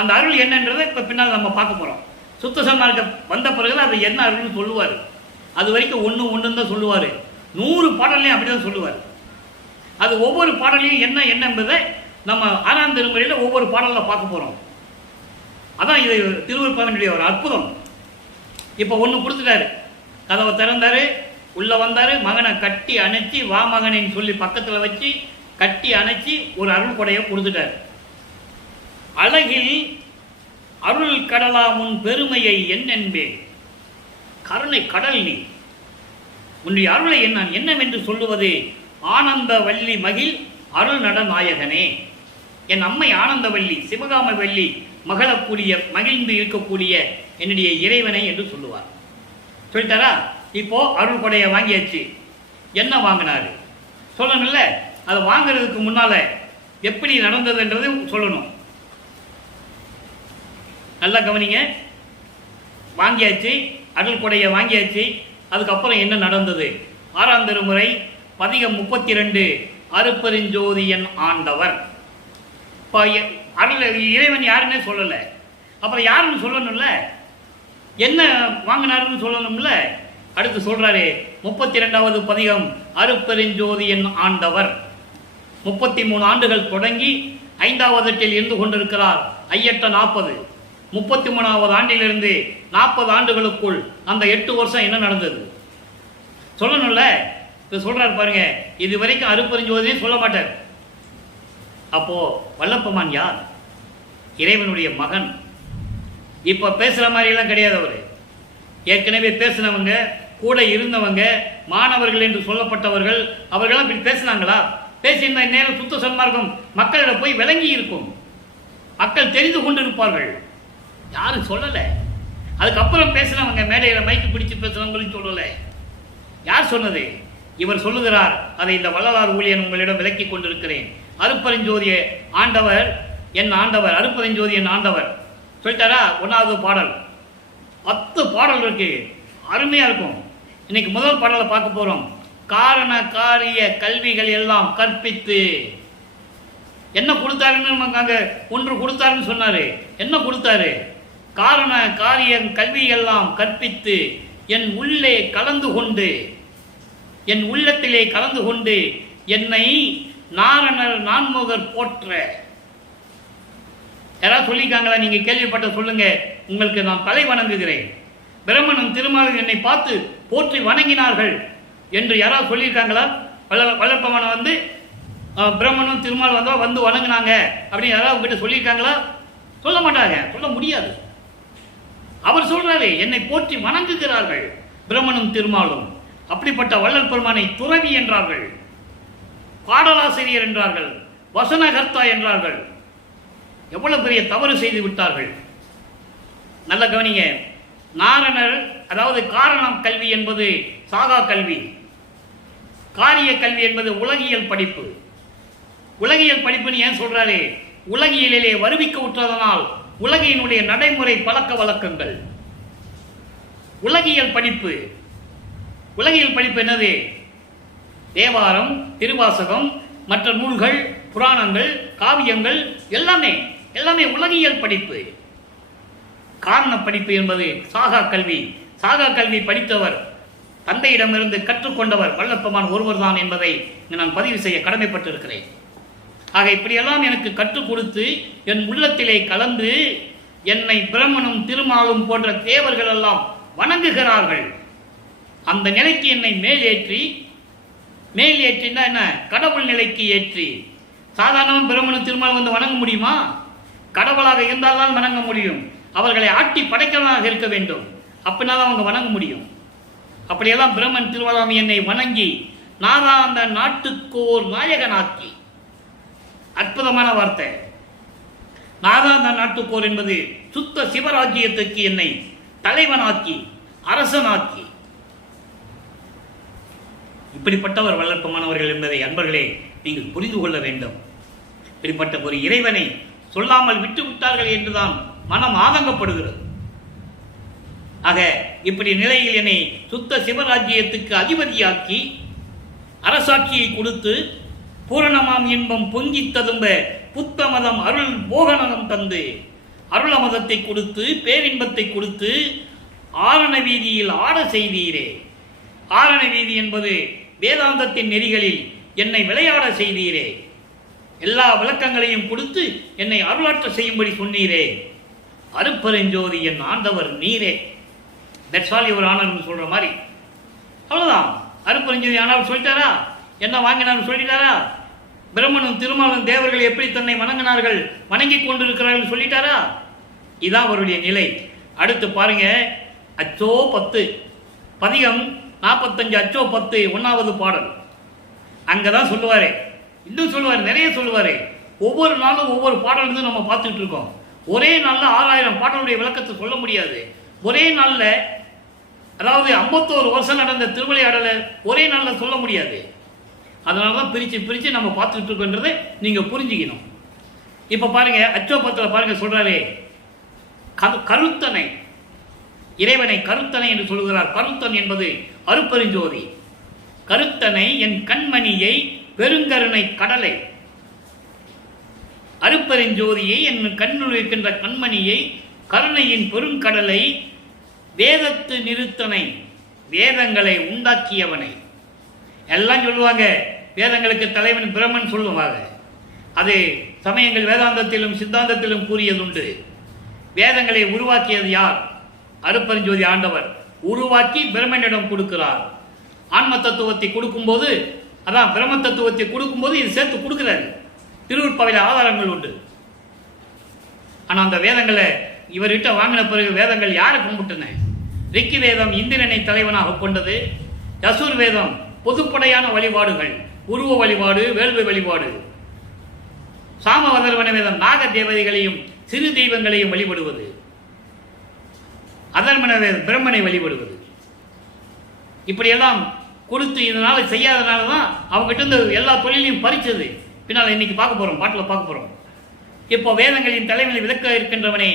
அந்த அருள் என்னன்றதை இப்ப பின்னால் நம்ம பார்க்க போறோம். சுத்த சன்மார்க்க வந்த பிறகு அது என்ன அருள்னு சொல்லுவார். அது வரைக்கும் ஒன்று தான் சொல்லுவார். 100 பாடலையும் அப்படிதான் சொல்லுவார். அது ஒவ்வொரு பாடலையும் என்ன என்பதை நம்ம 6ஆம் திருமுறையில் ஒவ்வொரு பாடலில் பார்க்க போறோம். அதான் இது திருவருட்பாவினுடைய ஒரு அற்புதம். இப்போ ஒன்று கொடுத்துட்டாரு, கதவை திறந்தாரு, உள்ள வந்தாரு, மகனை கட்டி அணைச்சி வா மகனின்னு சொல்லி பக்கத்தில் வச்சு கட்டி அணைச்சி ஒரு அருள் கொடையை கொடுத்துட்டாரு. அழகில் அருள் கடலா முன் பெருமையை என்னென்பேன், கருணை கடல் நீ, உன்னுடைய அருளை என்னவென்று சொல்லுவது? ஆனந்த வள்ளி மகிழ் அருள் நடநாயகனே, என் அம்மை ஆனந்தவல்லி சிவகாம வள்ளி மகளக்கூடிய மகிழ்ந்து இருக்கக்கூடிய என்னுடைய இறைவனை என்று சொல்லுவார். சொல்லிட்டாரா? இப்போ அருள் கொடையை வாங்கியாச்சு. என்ன வாங்கினாரு சொல்லணும்ல? அதை வாங்கிறதுக்கு முன்னால எப்படி நடந்ததுன்றது சொல்லணும். நல்லா கவனிங்க. வாங்கியாச்சு, அருள் கொடையை வாங்கியாச்சு. அதுக்கப்புறம் என்ன நடந்தது? 6ஆம் திருமுறை பதிகம் 32 அருப்பெருஞ்சோதியன் ஆண்டவர். இப்போ அருள் இறைவன் யாருன்னே சொல்லலை, அப்புறம் யாருன்னு சொல்லணும்ல, என்ன வாங்கினாருன்னு சொல்லணும்ல. அடுத்து சொல்றாரு 32வது பதிகம் அருப்பெருஞ்சோதியன் ஆண்டவர். 33 ஆண்டுகள் தொடங்கி 5வது இருந்து கொண்டிருக்கிறார். ஐயட்ட 40. 33வது ஆண்டிலிருந்து 40 ஆண்டுகளுக்குள் அந்த 8 வருஷம் என்ன நடந்தது சொல்லணும்ல. சொல்றாரு பாருங்க, இது வரைக்கும் அருப்பெருஞ்சோதியே சொல்ல மாட்டார். அப்போ வல்லப்பமான் யார்? இறைவனுடைய மகன். இப்ப பேசுற மாதிரி எல்லாம் கிடையாது. அவரு ஏற்கனவே பேசினவங்க, கூட இருந்தவங்க, மாணவர்கள் என்று சொல்லப்பட்டவர்கள், அவர்களெல்லாம் இப்படி பேசினாங்களா? பேசியிருந்த நேரம் சுத்த சன்மார்க்கம் மக்களிடம் போய் விளங்கி இருக்கும், மக்கள் தெரிந்து கொண்டிருப்பார்கள். யாரும் சொல்லல. அதுக்கப்புறம் பேசினவங்க, மேடையில மைக்கு பிடிச்சு பேசுறவங்களும் சொல்லல. யார் சொன்னது? இவர் சொல்லுகிறார். அதை இந்த வள்ளலார் ஊழியன் உங்களிடம் விளக்கி கொண்டிருக்கிறேன். அருப்பெருஞ்சோதிய ஆண்டவர் என் ஆண்டவர், அருப்பெருஞ்சோதி என் ஆண்டவர் சொல்லிட்டாரா? 1வது பாடல். 10 பாடல் இருக்கு, அருமையா இருக்கும். இன்னைக்கு முதல் பாடலை பார்க்க போறோம். காரண காரிய கல்விகள் எல்லாம் கற்பித்து. என்ன கொடுத்தாருன்னு நமக்கு அங்க ஒன்று கொடுத்தாருன்னு சொன்னாரு. என்ன கொடுத்தாரு? காரண காரிய கல்வி எல்லாம் கற்பித்து என் உள்ளே கலந்து கொண்டு, என் உள்ளத்திலே கலந்து கொண்டு என்னை நாரணர் நான்முகர் போற்ற. யாராவது சொல்லியிருக்காங்களா? நீங்க கேள்விப்பட்ட சொல்லுங்க. உங்களுக்கு நான் தலை வணங்குகிறேன், பிரம்மனும் திருமாலும் என்னை பார்த்து போற்றி வணங்கினார்கள் என்று யாராவது சொல்லியிருக்காங்களா? வல்லப்பமான வந்து பிரம்மனும் திருமால் வந்து வணங்கினாங்க அப்படின்னு யாராவது உங்ககிட்ட சொல்லியிருக்காங்களா? சொல்ல மாட்டாங்க, சொல்ல முடியாது. அவர் சொல்றாரு, என்னை போற்றி வணங்குகிறார்கள் பிரம்மனும் திருமாலும். அப்படிப்பட்ட வள்ளல் பெருமானை துறவி என்றார்கள், பாடலாசிரியர் என்றார்கள், வசனகர்த்தா என்றார்கள். எவ்வளவு பெரிய தவறு செய்து விட்டார்கள். நல்ல கவனிங்க. நாரணர், அதாவது காரணம் கல்வி என்பது சாகா கல்வி, காரிய கல்வி என்பது உலகியல் படிப்பு. உலகியல் படிப்புன்னு ஏன் சொல்றாரு? உலகியலிலே வருவிக்க உற்றதனால் உலகினுடைய நடைமுறை பழக்க வழக்கங்கள். உலகியல் படிப்பு. உலகியல் படிப்பு என்னது? தேவாரம், திருவாசகம், மற்ற நூல்கள், புராணங்கள், காவியங்கள், எல்லாமே எல்லாமே உலகியல் படிப்பு. காரண படிப்பு என்பது சாகா கல்வி. சாகா கல்வி படித்தவர், தந்தையிடமிருந்து கற்றுக்கொண்டவர் வள்ளற்பெருமான் ஒருவர் தான் என்பதை நான் பதிவு செய்ய கடமைப்பட்டிருக்கிறேன். ஆக இப்படியெல்லாம் எனக்கு கற்றுக் கொடுத்து என் உள்ளத்திலே கலந்து என்னை பிரம்மனும் திருமாலும் போன்ற தேவர்கள் எல்லாம் வணங்குகிறார்கள். அந்த நிலைக்கு என்னை மேலேற்றினா என்ன? கடவுள் நிலைக்கு ஏற்றி. சாதாரண பிரம்மனும் திருமாலும் வந்து வணங்க முடியுமா? கடவுளாக இருந்தால்தான் வணங்க முடியும். அவர்களை ஆட்டி படைக்கிறவனாக இருக்க வேண்டும். அப்படின்னாதான் அவங்க வணங்க முடியும். அப்படியெல்லாம் பிரம்மன் திருவாராமி என்னை வணங்கி நாதா அந்த நாட்டுக்கோர் நாயகனாக்கி. அற்புதமான வார்த்தை. நாதா அந்த நாட்டுக்கோர் என்பது சுத்த சிவராஜ்யத்துக்கு என்னை தலைவனாக்கி, அரசனாக்கி. இப்படிப்பட்டவர் வள்ளற்பெருமானவர்கள் என்பதை அன்பர்களே நீங்கள் புரிந்து கொள்ள வேண்டும். இப்படிப்பட்ட ஒரு இறைவனை சொல்லாமல் விட்டு விட்டார்கள் என்றுதான் மனம் ஆதங்கப்படுகிறது. ஆக இப்படி நிலையில் என்னை சுத்த சிவராஜ்யத்துக்கு அதிபதியாக்கி அரசாட்சியை கொடுத்து பூரணமாம் இன்பம் பொங்கி ததும்ப புத்த மதம் அருள் போகநலம் தந்து அருள மதத்தை கொடுத்து பேரின்பத்தை கொடுத்து ஆரண வீதியில் ஆட செய்தீரே. ஆரண வீதி என்பது வேதாந்தத்தின் நெறிகளில் என்னை விளையாட செய்தீரே. எல்லா விளக்கங்களையும் கொடுத்து என்னை அருளாற்ற செய்யும்படி சொன்னீரே. அருப்பெருஞ்சோதி என் ஆண்டவர் நீரே. தட்ஸ் ஆல் யுவர் ஆனர் சொல்ற மாதிரி. அவ்வளவுதான். அருப்பெருஞ்சோதி ஆனவர் சொல்லிட்டாரா? என்ன வாங்கினார் சொல்லிட்டாரா? பிரம்மனும் திருமாலும் தேவர்கள் எப்படி தன்னை வணங்கினார்கள், வணங்கி கொண்டிருக்கிறார்கள் சொல்லிட்டாரா? இதான் அவருடைய நிலை. அடுத்து பாருங்க, அச்சோ 10 பதிகம் 45 அச்சோ 10 1வது பாடல். அங்கதான் சொல்லுவாரு, இன்னும் சொல்லுவாரு, நிறைய சொல்லுவாரு. ஒவ்வொரு நாளும் ஒவ்வொரு பாடல் இருந்து நம்ம பார்த்துட்டு இருக்கோம். ஒரே நாள்ல 6000 பாடலுடைய விளக்கத்தை சொல்ல முடியாது. ஒரே நாள்ல, அதாவது 51 வருஷம் நடந்த திருவிளையாடலை ஒரே நாள்ல சொல்ல முடியாது. அதனாலதான் பிரிச்சு நம்ம பார்த்துட்டு இருக்கோன்றதை நீங்க புரிஞ்சுக்கணும். இப்ப பாருங்க, அச்சோ 10 பாருங்க சொல்றாரு, கருத்தனை, இறைவனை கருத்தனை என்று சொல்கிறார். கருத்தன் என்பது அருப்பெருஞ்சோதி. கருத்தனை என் கண்மணியை பெருங்கருணை கடலை. அருப்பெருஞ்சோதியை என் கண்ணுள் இருக்கின்ற கண்மணியை கருணையின் பெருங்கடலை வேதத்து நிறுத்தனை, வேதங்களை உண்டாக்கியவனை. எல்லாம் சொல்லுவாங்க, வேதங்களுக்கு தலைவன் பிரம்மன் சொல்லுவாங்க. அது சமயங்கள் வேதாந்தத்திலும் சித்தாந்தத்திலும் கூறியதுண்டு. வேதங்களை உருவாக்கியது யார்? அருப்பெருஞ்சோதி ஆண்டவர். உருவாக்கி பிரம்மனிடம் கொடுக்கிறார். ஆன்ம தத்துவத்தை கொடுக்கும்போது, அதான் பிரம்ம தத்துவத்தை கொடுக்கும்போது இது சேர்த்து கொடுக்கிறாரு. திருவுட்பாவையில் ஆதாரங்கள் உண்டு. ஆனால் அந்த வேதங்களை இவர்கிட்ட வாங்கின பிறகு வேதங்கள் யாரை கும்பிட்டுன? ரிக்கி வேதம் இந்திரனை தலைவனாக கொண்டது. யசுர் வேதம் பொதுப்படையான வழிபாடுகள், உருவ வழிபாடு, வேள்வி வழிபாடு. சாமவதர்வன வேதம் நாக தேவதைகளையும் சிறு தெய்வங்களையும் வழிபடுவது. அதர்மன வேதம் பிரம்மனை வழிபடுவது. இப்படியெல்லாம் கொடுத்து இதனால செய்யாதனால தான் அவங்ககிட்ட இருந்து எல்லா தொழிலையும் பறிச்சது. பின்னால் இன்னைக்கு பார்க்க போறோம், பாட்டில் பார்க்க போறோம். இப்போ வேதங்களின் தலைமையில் விளக்க இருக்கின்றவனே,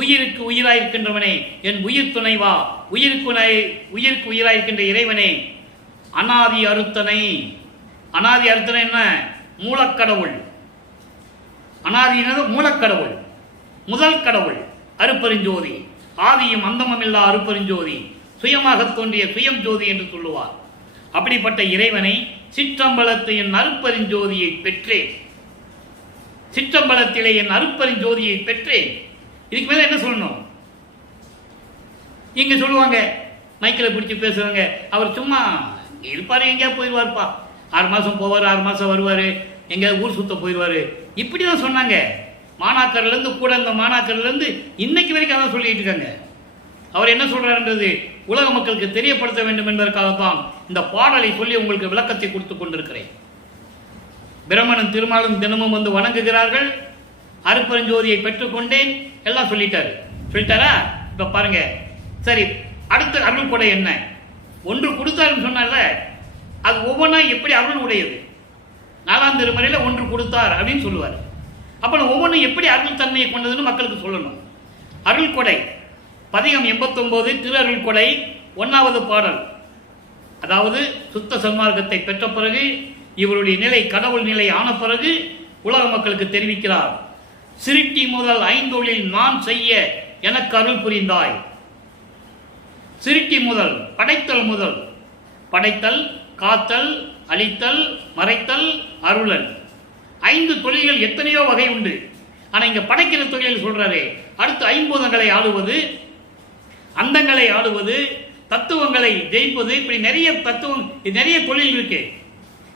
உயிருக்கு உயிராயிருக்கின்றவனே, என் உயிர் துணைவா, உயிருக்கு உயிராயிருக்கின்ற இறைவனே, அனாதி அறுத்தனை. அனாதி அறுத்தனை என்ன? மூலக்கடவுள். அனாதினது மூலக்கடவுள், முதல் கடவுள் அருப்பெருஞ்சோதி. ஆதியும் அந்தமும் இல்லா அருப்பெருஞ்சோதி, சுயமாக தோன்றிய சுயம் ஜோதி என்று சொல்லுவார். அப்படிப்பட்ட இறைவனை சிற்றம்பலத்தை என் அருப்பெருஞ்சோதியை பெற்றேன். சிற்றம்பலத்திலே என் அருப்பெருஞ்சோதியை பெற்றேன். இதுக்கு மேல என்ன சொல்லணும்? இங்க சொல்லுவாங்க, மைக்கில் பிடிச்சி பேசுவாங்க, அவர் சும்மா இருப்பாரு, எங்கேயா போயிடுவார்ப்பா, 6 மாசம் போவார், 6 மாசம் வருவாரு, எங்கேயாவது ஊர் சுத்த போயிடுவாரு. இப்படிதான் சொன்னாங்க. மாணாக்கர்ல இருந்து கூட இந்த மாணாக்கர்ல இருந்து இன்னைக்கு வரைக்கும் அதான் சொல்லிட்டு இருக்காங்க. அவர் என்ன சொல்றாருன்றது உலக மக்களுக்கு தெரியப்படுத்த வேண்டும் என்பதற்காகத்தான் இந்த பாடலை சொல்லி உங்களுக்கு விளக்கத்தை கொடுத்து கொண்டிருக்கிறேன். பிரமணன் திருமாலும் தினமும் வந்து வணங்குகிறார்கள். அருட்பெருஞ்சோதியை பெற்றுக்கொண்டேன் எல்லாம் சொல்லிட்டாரா? இப்ப பாருங்க. சரி, அடுத்த அருள் கொடை என்ன? ஒன்று கொடுத்தாருன்னு சொன்னால அது ஒவ்வொன்றா எப்படி அருள் உடையது? 4ஆம் திருமுறையில் ஒன்று கொடுத்தார் அப்படின்னு சொல்லுவார். அப்போ ஒவ்வொன்றும் எப்படி அருள் தன்மையை கொண்டதுன்னு மக்களுக்கு சொல்லணும். அருள் கொடை பதிகம் 89 திரு அருள் கொடை 1வது பாடல். அதாவது சுத்த சன்மார்க்கத்தை பெற்ற பிறகு இவருடைய நிலை கடவுள் நிலை ஆன பிறகு உலக மக்களுக்கு தெரிவிக்கிறார். சிருட்டி முதல் 5 நான் செய்ய எனக்கு அருள் புரிந்தாய். சிருட்டி முதல், படைத்தல் முதல், படைத்தல், காத்தல், அழித்தல், மறைத்தல், அருளல், 5 தொழில்கள் எத்தனையோ வகை உண்டு. ஆனா இங்க படைக்கிற தொழில் சொல்றாரு. அடுத்து 50 ஆளுவது, அந்தங்களை ஆளுவது, தத்துவங்களை ஜெயிப்பது, இப்படி நிறைய தத்துவம், நிறைய தொழில் இருக்கு.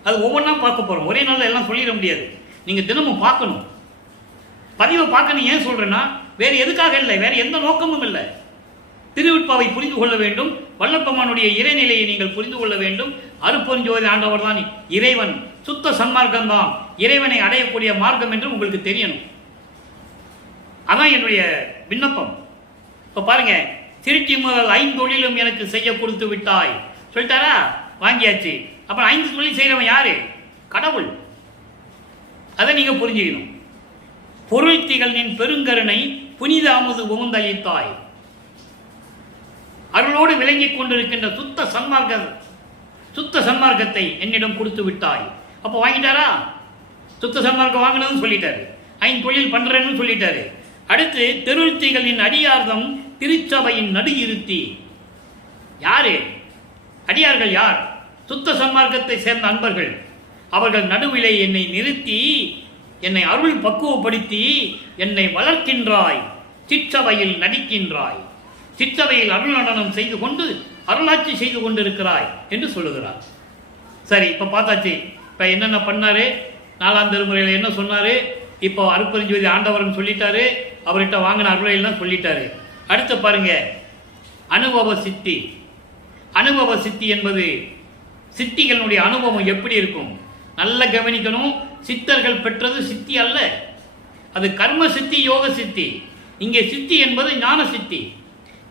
அது ஒவ்வொன்றா பார்க்க போறோம். ஒரே நாளில் எல்லாம் சொல்லிட முடியாது. நீங்க தினமும் பார்க்கணும், பதிவை பார்க்கணும். ஏன் சொல்றேன்னா வேறு எதுக்காக இல்லை, வேற எந்த நோக்கமும் இல்லை. திருவிற்பாவை புரிந்து கொள்ள வேண்டும். வல்லப்பெருமானுடைய இறைநிலையை நீங்கள் புரிந்து கொள்ள வேண்டும். அருட்பெருஞ்சோதி ஆண்டவர் தான் இறைவன், சுத்த சன்மார்க்கம் தான் இறைவனை அடையக்கூடிய மார்க்கம் என்று உங்களுக்கு தெரியணும். அதான் என்னுடைய விண்ணப்பம். இப்ப பாருங்க, திருச்சி முதல் 5 தொழிலும் எனக்கு செய்ய கொடுத்து விட்டாய் சொல்லிட்டாரா? வாங்கியாச்சு. அப்புறம் 5 தொழில் செய்யறவன் யாரு? கடவுள். அதை நீங்க புரிஞ்சுக்கணும். பொருள் திகழ் நின் பெருங்கருணை புனித அமுது உமுந்தளித்தாய். அருளோடு விளங்கிக் கொண்டிருக்கின்ற சுத்த சன்மார்க்கத்தை என்னிடம் கொடுத்து விட்டாய். அப்போ வாங்கிட்டாரா? சுத்த சன்மார்க்கம் வாங்கினதுன்னு சொல்லிட்டாரு. 5 தொழில் பண்றேன்னு சொல்லிட்டாரு. அடுத்து தெருத்திகளின் அடியார்தம் திருச்சபையின் நடு இருத்தி. யாரு அடியார்கள்? யார்? சுத்த சன்மார்க்கத்தை சேர்ந்த அன்பர்கள். அவர்கள் நடுவிலே என்னை நிறுத்தி, என்னை அருள் பக்குவப்படுத்தி என்னை வளர்க்கின்றாய், சிற்றவையில் நடிக்கின்றாய், சிற்றவையில் அருள் நடனம் செய்து கொண்டு அருளாட்சி செய்து கொண்டிருக்கிறாய் என்று சொல்லுகிறார். சரி, இப்ப பார்த்தாச்சு. இப்ப என்னென்ன பண்ணாரு? 4ஆம் திருமுறையில் என்ன சொன்னாரு? இப்போ அருட்பெருஞ்சோதி ஆண்டவர்னு சொல்லிட்டாரு. அவர்கிட்ட வாங்கின அருளை எல்லாம் சொல்லிட்டாரு. அடுத்து பாருங்க, அனுபவ சித்தி. அனுபவ சித்தி என்பது சித்திகளுடைய அனுபவம் எப்படி இருக்கும்? நல்ல கவனிக்கணும். சித்தர்கள் பெற்றது சித்தி அல்ல, அது கர்ம சித்தி, யோக சித்தி. இங்கே சித்தி என்பது ஞான சித்தி.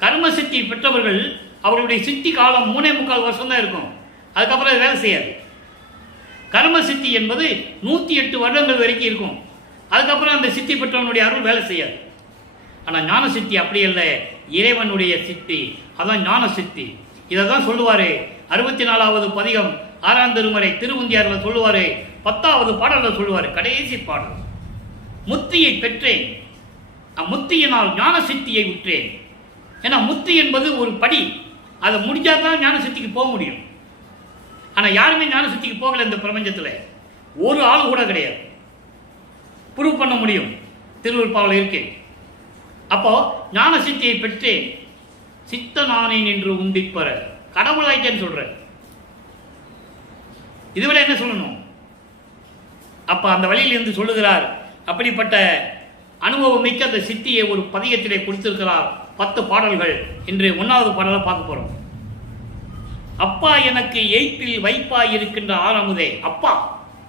கர்ம சித்தி பெற்றவர்கள் அவர்களுடைய சித்தி காலம் 3.25 வருஷம் தான் இருக்கும். அதுக்கப்புறம் வேலை செய்யாது. கர்ம சித்தி என்பது 108 வருடங்கள் வரைக்கும் இருக்கும். அதுக்கப்புறம் அந்த சித்தி பெற்றவனுடைய அருள் வேலை செய்யாது. ஆனால் ஞான சித்தி அப்படி அல்ல, இறைவனுடைய சித்தி. அதான் ஞான சித்தி. இதை தான் சொல்லுவாரு 64வது பதிகம் 6ஆம் திருமுறை திருவுந்தியாரில் சொல்லுவாரு. 10வது பாடலில் சொல்லுவாரு, கடைசி பாடல், முத்தியை பெற்றேன், முத்தியினால் ஞான சித்தியை உற்றேன். ஏன்னா முத்தி என்பது ஒரு படி, அதை முடிஞ்சாதான் ஞான சித்திக்கு போக முடியும். ஆனால் யாருமே ஞான சித்திக்கு போகல இந்த பிரபஞ்சத்தில். ஒரு ஆள் கூட கிடையாது. ப்ரூவ் பண்ண முடியும், திருவருட்பாவில் இருக்கு. அப்போ ஞான சித்தியை பெற்றேன், சித்த நானே நின்று உண்டிப்பற, கடவுளாயிட்டேன்னு சொல்ற. இதுவிட என்ன சொல்லணும்? அப்ப அந்த வழியில் இருந்து சொல்லுகிறார். அப்படிப்பட்ட அனுபவம் மிக்க அந்த சித்தியை ஒரு பதிகத்திலே கொடுத்திருக்கிறார். 10 பாடல்கள். இன்று 1வது பாடலை பார்க்க போறோம். அப்பா எனக்கு எய்ப்பில் வைப்பாய் இருக்கின்ற ஆரமுதே. அப்பா,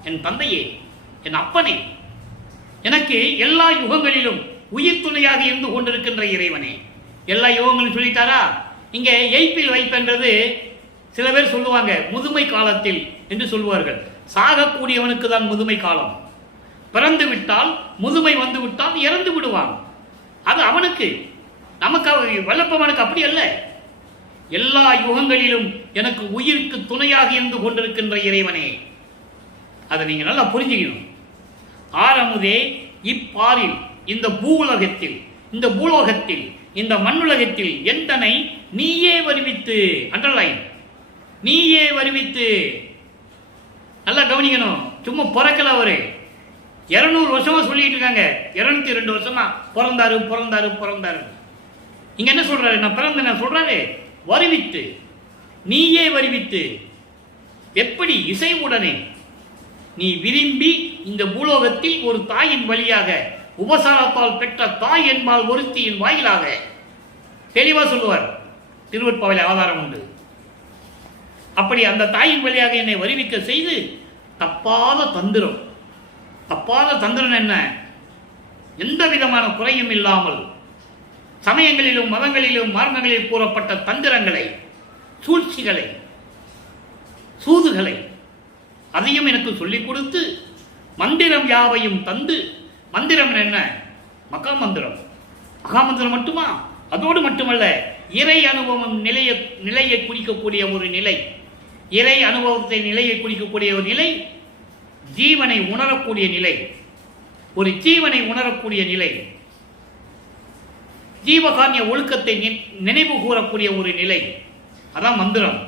என் தந்தையே, என் அப்பனே, எனக்கு எல்லா யுகங்களிலும் உயிர் துணையாக இருந்து கொண்டிருக்கின்ற இறைவனே. எல்லா யுகங்களும் சொல்லிட்டாரா? இங்க எய்ப்பில் வைப்பென்றது சில பேர் சொல்லுவாங்க முதுமை காலத்தில் என்று சொல்லுவார்கள். சாகக்கூடியவனுக்கு தான் முதுமை காலம். பிறந்து விட்டால், முதுமை வந்து விட்டால் இறந்து விடுவான். அது அவனுக்கு. நமக்கு வல்லப்பெருமானுக்கு அப்படி அல்ல. எல்லா யுகங்களிலும் எனக்கு உயிருக்கு துணையாக இருந்து கொண்டிருக்கின்ற இறைவனே. அதை நீங்க நல்லா புரிஞ்சுக்கணும். ஆரமுதே இப்பாரில், இந்த பூவுலகத்தில், இந்த பூலோகத்தில், இந்த மண்ணுலகத்தில் எந்தனை நீயே வருவித்து, அண்டர்லைன், நீயே வருவித்து. நல்லா கவனிக்கணும். சும்மா பிறக்கல. அவரு 200 வருஷமா சொல்லிட்டு இருக்காங்க. 202 வருஷமா பிறந்தாரு பிறந்தாரு பிறந்தாரு. இங்க என்ன சொல்றாரு? நான் பிறந்தேன் சொல்றாரு. வருவித்து, நீயே வருவித்து. எப்படி? இசைவுடனே நீ விரும்பி இந்த பூலோகத்தில் ஒரு தாயின் வழியாக உபசாரத்தால் பெற்ற தாய் என்பால் ஒருத்தியின் வாயிலாக தெளிவா சொல்லுவார். திருவருட்பாவில் ஆதாரம் உண்டு. அப்படி அந்த தாயின் வழியாக என்னை வருவிக்க செய்து தப்பாத தந்திரம். தப்பாத தந்திரம் என்ன? எந்த விதமான குறையும் இல்லாமல் சமயங்களிலும் மதங்களிலும் மார்க்கங்களில் கூறப்பட்ட தந்திரங்களை, சூழ்ச்சிகளை, சூதுகளை அதையும் எனக்கு சொல்லிக் கொடுத்து மந்திரம் யாவையும் தந்து. மந்திரம் என்ன? மகாமந்திரம். மகாமந்திரம் மட்டுமா? அதோடு மட்டுமல்ல, இறை அனுபவம் நிலையை குறிக்கக்கூடிய ஒரு நிலை, இறை அனுபவத்தை நிலையை குறிக்கக்கூடிய ஒரு நிலை, ஜீவனை உணரக்கூடிய நிலை, ஒரு ஜீவனை உணரக்கூடிய நிலை, ஜீவகான்ய ஒழுக்கத்தை நினைவு கூறக்கூடிய ஒரு நிலை. அதான் மந்திரம்.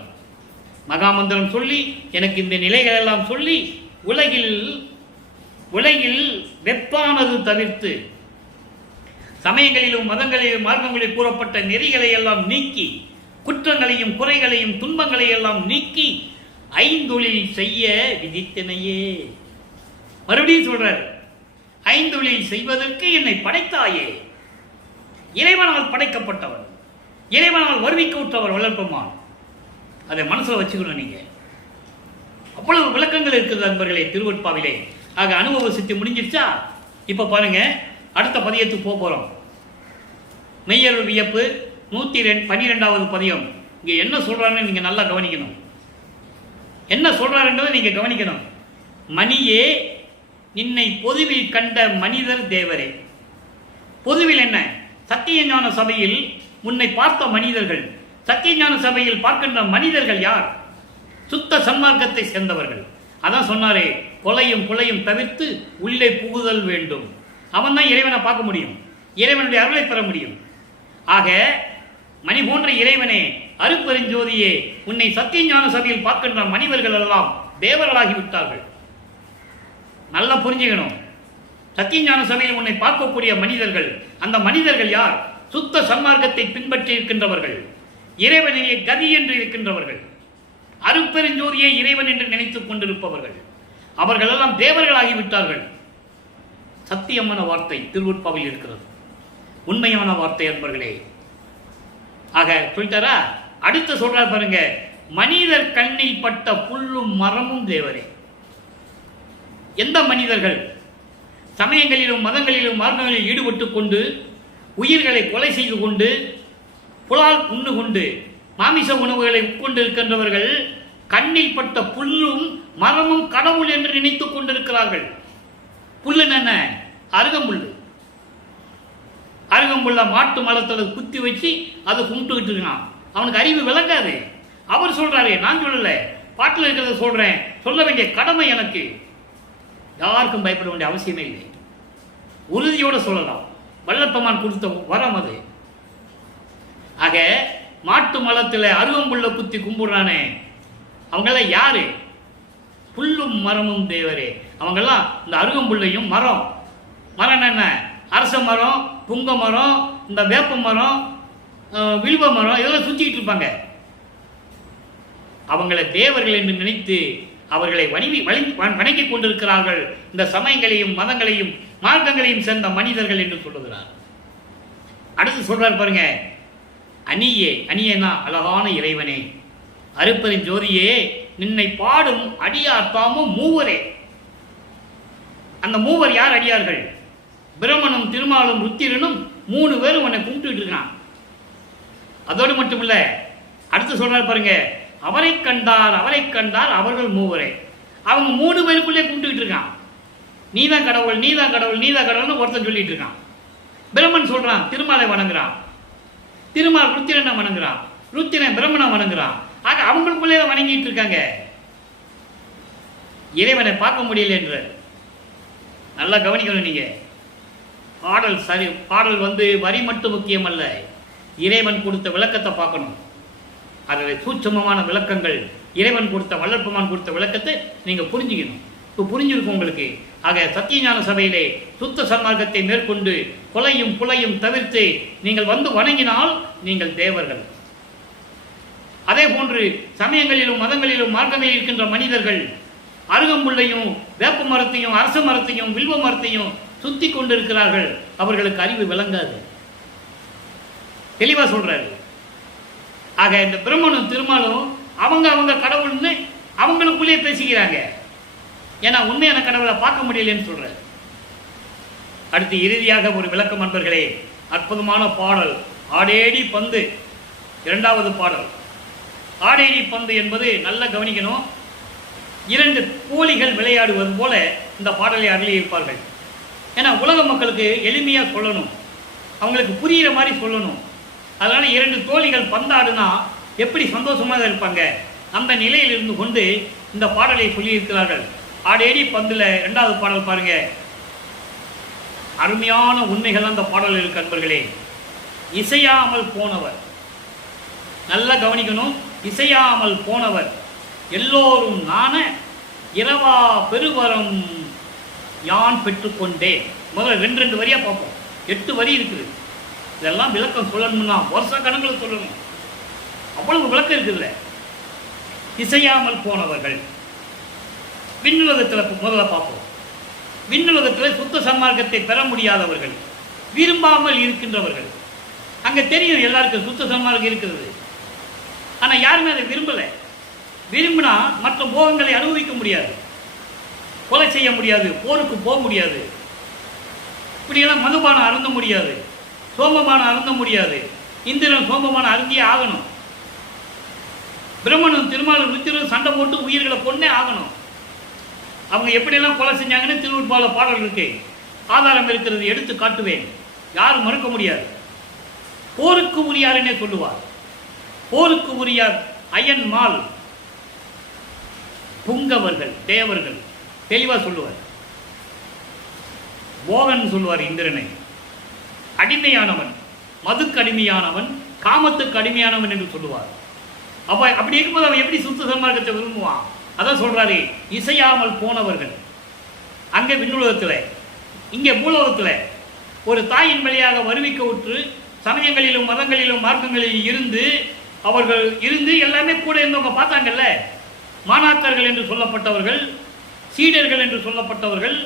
மகாமந்திரம் சொல்லி எனக்கு இந்த நிலைகள் எல்லாம் சொல்லி உலகில் வெப்பானது தவிர்த்து சமயங்களிலும் மதங்களிலும் மார்க்கங்களில் கூறப்பட்ட நெறிகளை எல்லாம் நீக்கி, குற்றங்களையும் குறைகளையும் துன்பங்களை எல்லாம் நீக்கி ஐந்தொழில் செய்ய விதித்தனையே. மறுபடியும் சொல்றார், ஐந்தொழில் செய்வதற்கு என்னை படைத்தாயே. இறைவனால் படைக்கப்பட்டவர், இறைவனால் வருவிக்க விட்டவர் வளர்ப்பமான். அதை மனசுல வச்சுக்கணும் நீங்க. அவ்வளவு விளக்கங்கள் இருக்குது நண்பர்களே திருவெட்பாவிலே. ஆக அனுபவ சித்தி முடிஞ்சிருச்சா? இப்ப பாருங்க, அடுத்த பதியத்துக்கு போறோம். மெய்யருள் வியப்பு 112வது பதியம். இங்க என்ன சொல்றாருன்னு நீங்க நல்லா கவனிக்கணும். என்ன சொல்றாருன்றதை நீங்க கவனிக்கணும். மணியே, நின்னை பொதுவில் கண்ட மனிதர் தேவரே. பொதுவில் என்ன? சத்தியஞான சபையில் உன்னை பார்த்த மனிதர்கள். சத்தியஞான சபையில் பார்க்கின்ற மனிதர்கள் யார்? சுத்த சன்மார்க்கத்தை சேர்ந்தவர்கள். அதான் சொன்னாரே, கொலையும் தவிர்த்து உள்ளே புகுதல் வேண்டும். அவன் தான் இறைவனை பார்க்க முடியும், இறைவனுடைய அருளை பெற முடியும். ஆக மணி போன்ற இறைவனே, அருட்பெருஞ்சோதியே, உன்னை சத்தியஞான சபையில் பார்க்கின்ற மனிதர்கள் எல்லாம் தேவர்களாகிவிட்டார்கள். நல்லா புரிஞ்சுக்கணும். சத்தியஞான சபையில் உன்னை பார்க்கக்கூடிய மனிதர்கள், அந்த மனிதர்கள் யார்? சுத்த சன்மார்க்கத்தை பின்பற்றி இருக்கின்றவர்கள், இறைவனையே கதி என்று இருக்கின்றவர்கள், அருட்பெருஞ்சோதியே இறைவன் என்று நினைத்துக் கொண்டிருப்பவர்கள். அவர்கள் எல்லாம் தேவர்களாகிவிட்டார்கள். சத்தியமான வார்த்தை திருவெட்பாவில் இருக்கிறது, உண்மையான வார்த்தை அன்பர்களே. ஆக சொல்லிட்டாரா? அடுத்து சொல்றார் பாருங்க, மனிதர் கண்ணில் பட்ட புல்லும் மரமும் தேவரே. எந்த மனிதர்கள் சமயங்களிலும் மதங்களிலும் மார்க்கங்களில் ஈடுபட்டு கொண்டு உயிர்களை கொலை செய்து கொண்டு புலால் உண்ணு கொண்டு மாமிச உணவுகளை உட்கொண்டு இருக்கின்றவர்கள் கண்ணில் பட்ட புல்லும் மரமும் கடவுள் என்று நினைத்துக் கொண்டிருக்கிறார்கள். புல்லு என்ன? அருகம்புல்லு. அருகம்புல்ல மாட்டு மலத்தில் குத்தி வச்சு அதை கும்பிட்டுக்கிட்டு இருக்கான். அவனுக்கு அறிவு விளங்காது. அவர் சொல்றாரு, நான் சொல்லல, பாட்டில் இருக்கிறத சொல்றேன். சொல்ல வேண்டிய கடமை எனக்கு. யாருக்கும் பயப்பட வேண்டிய அவசியமே இல்லை. உறுதியோடு சொல்லலாம். வல்லப்பமான் கொடுத்த வரம் அது. ஆக மாட்டு மலத்தில் அருகம்புல்ல குத்தி கும்பிடுறானே, அவங்கெல்லாம் யாரு? புல்லும் மரமும் தேவரே. அவங்கெல்லாம் இந்த அருகம்புல்லையும் மரம் என்ன? அரச மரம், புங்க மரம், இந்த வேப்ப மரம், வில்வ மரம், இதெல்லாம் சுற்றிக்கிட்டு இருப்பாங்க. அவங்களை தேவர்கள் என்று நினைத்து அவர்களை வணங்கிக் கொண்டிருக்கிறார்கள். இந்த சமயங்களையும் மதங்களையும் மார்க்கங்களையும் சேர்ந்த மனிதர்கள் என்று சொல்லுகிறார். அடுத்து சொல்றார் பாருங்க, அணியேனா அழகான இறைவனே, அருட்பெருஞ்சோதியே, நின்னை பாடும் அடியார் தாமும் மூவரே. அந்த மூவர் யார் அடியார்கள்? பிரம்மனும் திருமாலும் ருத்திரனும் 3 பேரும் உன்னை கும்பிட்டு இருக்கான். அதோடு மட்டுமில்ல, அடுத்து சொல்றார் பாருங்க, அவரை கண்டார் அவர்கள் மூவரே. அவங்க 3 பேருக்குள்ளே கும்பிட்டுக்கிட்டு இருக்கான். நீதான் கடவுள், நீதான் கடவுள், நீதான் கடவுள்னு ஒருத்தன் சொல்லிட்டு இருக்கான். பிரம்மன் சொல்றான், திருமாலை வணங்குறான். திருமால் ருத்திரனை வணங்குறான். ருத்திரன் பிரம்மனை வணங்குறான். ஆக அவங்களுக்குள்ளே வணங்கிட்டு இருக்காங்க. இறைவனை பார்க்க முடியல என்று நல்லா கவனிக்கணும் நீங்க. பாடல் வரி மட்டும் முக்கியம் அல்ல, இறைவன் கொடுத்த விளக்கத்தை பார்க்கணும். அதில் சூட்சமமான விளக்கங்கள், இறைவன் கொடுத்த வளர்ப்பமான் கொடுத்த விளக்கத்தை நீங்க புரிஞ்சுக்கணும். இப்போ புரிஞ்சிருக்கும் உங்களுக்கு. ஆக சத்தியஞான சபையிலே சுத்த சன்மார்க்கத்தை மேற்கொண்டு கொலையும் புலையும் தவிர்த்து நீங்கள் வந்து வணங்கினால் நீங்கள் தேவர்கள். அதே போன்று சமயங்களிலும் மதங்களிலும் மார்க்கங்களில் இருக்கின்ற மனிதர்கள் அருகம்புல்லையும் வேப்ப மரத்தையும் அரச மரத்தையும் வில்வ மரத்தையும் சுத்தி கொண்டிருக்கிறார்கள். அவர்களுக்கு அறிவு விளங்காது. தெளிவா சொல்றாரு. ஆக இந்த பிரம்மனும் திருமாலும் அவங்க அவங்க கடவுள்னு அவங்களுக்குள்ளே பேசிக்கிறாங்க. ஏன்னா உண்மையான கடவுளை பார்க்க முடியலன்னு சொல்ற. அடுத்து இறுதியாக ஒரு விளக்கம் நண்பர்களே. அற்புதமான பாடல் ஆடேடி பந்து, இரண்டாவது பாடல். ஆடேடி பந்து என்பது நல்லா கவனிக்கணும். இரண்டு கோழிகள் விளையாடுவது போல இந்த பாடலை அருளியிருப்பார்கள். ஏன்னா உலக மக்களுக்கு எளிமையாக சொல்லணும், அவங்களுக்கு புரிகிற மாதிரி சொல்லணும். அதனால் இரண்டு தோழிகள் பந்தாடுனா எப்படி சந்தோஷமாக இருப்பாங்க, அந்த நிலையில் இருந்து கொண்டு இந்த பாடலை சொல்லியிருக்கிறார்கள். ஆடேடி பந்தில் இரண்டாவது பாடல் பாருங்க. அருமையான உண்மைகள் அந்த பாடல் இருக்கு அன்பர்களே. இசையாமல் போனவர், நல்லா கவனிக்கணும். இசையாமல் போனவர் எல்லோரும் நான இரவா பெருவரம் யான் பெற்றுக்கொண்டேன். முதல்ல ரெண்டு வரியா பார்ப்போம். 8 வரி இருக்குது. இதெல்லாம் விளக்கம் சொல்லணும்னா வருஷ கணக்கில் சொல்லணும், அவ்வளவு விளக்கம் இருக்குதுல்ல. இசையாமல் போனவர்கள் விண்ணுலகத்தில் முதல்ல பார்ப்போம். விண்ணுலகத்தில் சுத்த சன்மார்க்கத்தை பெற முடியாதவர்கள், விரும்பாமல் இருக்கின்றவர்கள். அங்கே தெரியும் எல்லாருக்கும் சுத்த சன்மார்க்கம் இருக்கிறது, ஆனால் யாருமே அதை விரும்பலை. விரும்பினா மற்ற போகங்களை அனுபவிக்க முடியாது, கொலை செய்ய முடியாது, போருக்கு போக முடியாது, இப்படியெல்லாம் மதுபானம் அருந்த முடியாது, சோமபானம் அருந்த முடியாது. இந்திரன் சோமபானம் அருந்தியே ஆகணும். பிரம்மனும் திருமாலும் ருத்திரும் சண்டை போட்டு உயிர்களை கொன்னே ஆகணும். அவங்க எப்படியெல்லாம் கொலை செஞ்சாங்கன்னு திருவுட்பால பாடல் இருக்கு, ஆதாரம் இருக்கிறது, எடுத்து காட்டுவேன், யாரும் மறுக்க முடியாது. போருக்கு உரியாருன்னே சொல்லுவார். போருக்கு உரியார் அயன் மால் புங்கவர்கள் தேவர்கள் தெளிவாக சொல்லுவார். போகன் சொல்லுவார் இந்திரனை அடிமையானவன், மதுக்கு அடிமையானவன், காமத்துக்கு அடிமையானவன் என்று சொல்லுவார். அப்ப அப்படி இருக்கும்போது அவன் எப்படி சுத்த சன்மார்க்கத்தை விரும்புவான்? அதான் சொல்றாரு, இசையாமல் போனவர்கள். அங்கே விண்ணுலகத்தில், இங்கே பூலோகத்தில் ஒரு தாயின் வழியாக வருவிக்க உற்று சமயங்களிலும் மதங்களிலும் மார்க்கங்களிலும் இருந்து அவர்கள் இருந்து எல்லாமே கூட இருந்தவங்க பார்த்தாங்கல்ல. மாணாக்கர்கள் என்று சொல்லப்பட்டவர்கள், சீடர்கள் என்று சொல்லப்பட்டவர்கள்,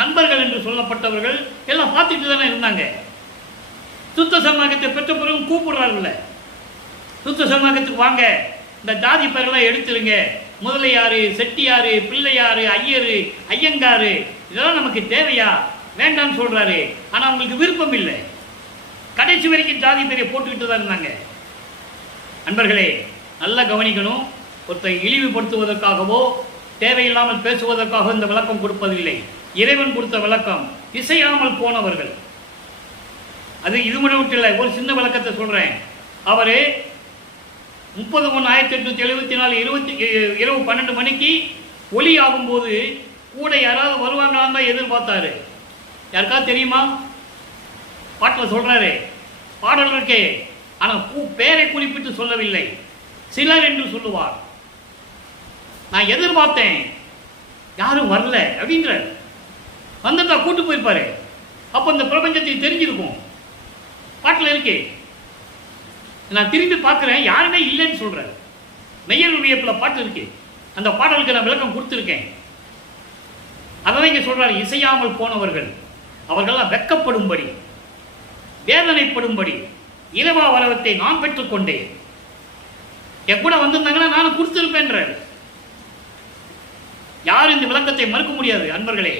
நண்பர்கள் என்று சொல்லப்பட்டவர்கள் எல்லாம் பார்த்துட்டு தானே இருந்தாங்க. சுத்த சன்மார்க்கத்தை பெற்ற பிறகு கூப்பிடுறாருல்ல, சுத்த சன்மார்க்கத்துக்கு வாங்க, இந்த ஜாதி பேரெல்லாம் எடுத்துருங்க, முதலையாறு, செட்டியாறு, பிள்ளையாறு, ஐயரு, ஐயங்காரு, இதெல்லாம் நமக்கு தேவையா? வேண்டான்னு சொல்றாரு. ஆனால் அவங்களுக்கு விருப்பம் இல்லை. கடைசி வரைக்கும் ஜாதி பேரை போட்டுக்கிட்டு தான் இருந்தாங்க. அன்பர்களே, நல்லா கவனிக்கணும். ஒருத்தரை இழிவுபடுத்துவதற்காகவோ தேவையில்லாமல் பேசுவதற்காக இந்த விளக்கம் கொடுப்பதில்லை. இறைவன் கொடுத்த விளக்கம். இசையாமல் போனவர்கள், அது இது மட்டும் இல்லை. ஒரு சின்ன விளக்கத்தை சொல்றேன். அவரு 30/1/1874 இரவு 12 மணிக்கு ஒளி ஆகும்போது கூட யாராவது வருவாங்களான்னு தான் எதிர்பார்த்தாரு. யாருக்காவது தெரியுமா? பாட்டில் சொல்றாரு, பாடல் இருக்கே, ஆனால் பேரை குறிப்பிட்டு சொல்லவில்லை, சிலர் என்று சொல்லுவார். நான் எதிர்பார்த்தேன், யாரும் வரல அப்படின்ற. வந்ததா கூட்டு போயிருப்பாரு, அப்போ இந்த பிரபஞ்சத்தை தெரிஞ்சிருக்கும். பாட்டில் இருக்கே, நான் திரும்பி பார்க்குறேன், யாருமே இல்லைன்னு சொல்றாரு. மெய்யர் வியப்பில் பாட்டு இருக்கு, அந்த பாடலுக்கு நான் விளக்கம் கொடுத்துருக்கேன். அதான் இங்கே சொல்றாரு, இசையாமல் போனவர்கள் அவர்களெல்லாம் வெட்கப்படும்படி, வேதனைப்படும்படி இறைவா வரவத்தை நான் பெற்றுக்கொண்டேன். என் கூட வந்திருந்தாங்கன்னா நானும் கொடுத்துருப்பேன்றார். யாரும் இந்த விளக்கத்தை மறுக்க முடியாது. அன்பர்களே,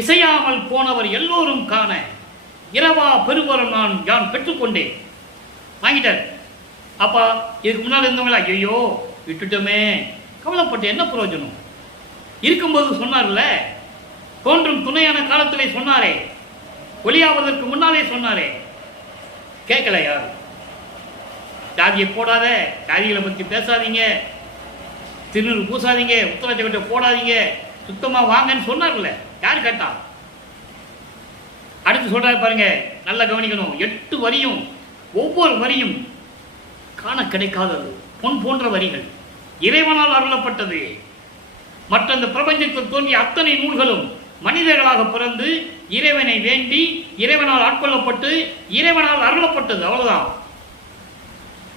இசையாமல் போனவர் எல்லோரும் காண இரவா பெருவரம் நான் யான் பெற்றுக்கொண்டேன். வாங்கிட்டார். அப்பா இதுக்கு முன்னால் இருந்தவங்களா, ஐயோ விட்டுட்டோமே, கவலைப்பட்டு என்ன பிரயோஜனம்? இருக்கும்போது சொன்னார்ல, தோன்றும் துணையான காலத்திலே சொன்னாரே, ஒளியாவதற்கு முன்னாலே சொன்னாரே, கேட்கல யார்? ஜாதியை போடாத, ஜாதிகளை பற்றி பேசாதீங்க, திருநூறு பூசாதீங்க, உத்தரச்சக்கட்டை போடாதீங்க, சுத்தமாக வாங்கன்னு சொன்னார்ல, யார் கேட்டா? அடுத்து சொல்றாரு பாருங்க, நல்லா கவனிக்கணும். 8 வரியும், ஒவ்வொரு வரியும் காண கிடைக்காதது, பொன் போன்ற வரிகள், இறைவனால் அருளப்பட்டது. மற்ற இந்த பிரபஞ்சத்தில் தோன்றிய அத்தனை நூல்களும் மனிதர்களாக பிறந்து இறைவனை வேண்டி இறைவனால் ஆட்கொள்ளப்பட்டு இறைவனால் அருளப்பட்டது. அவ்வளவுதான்.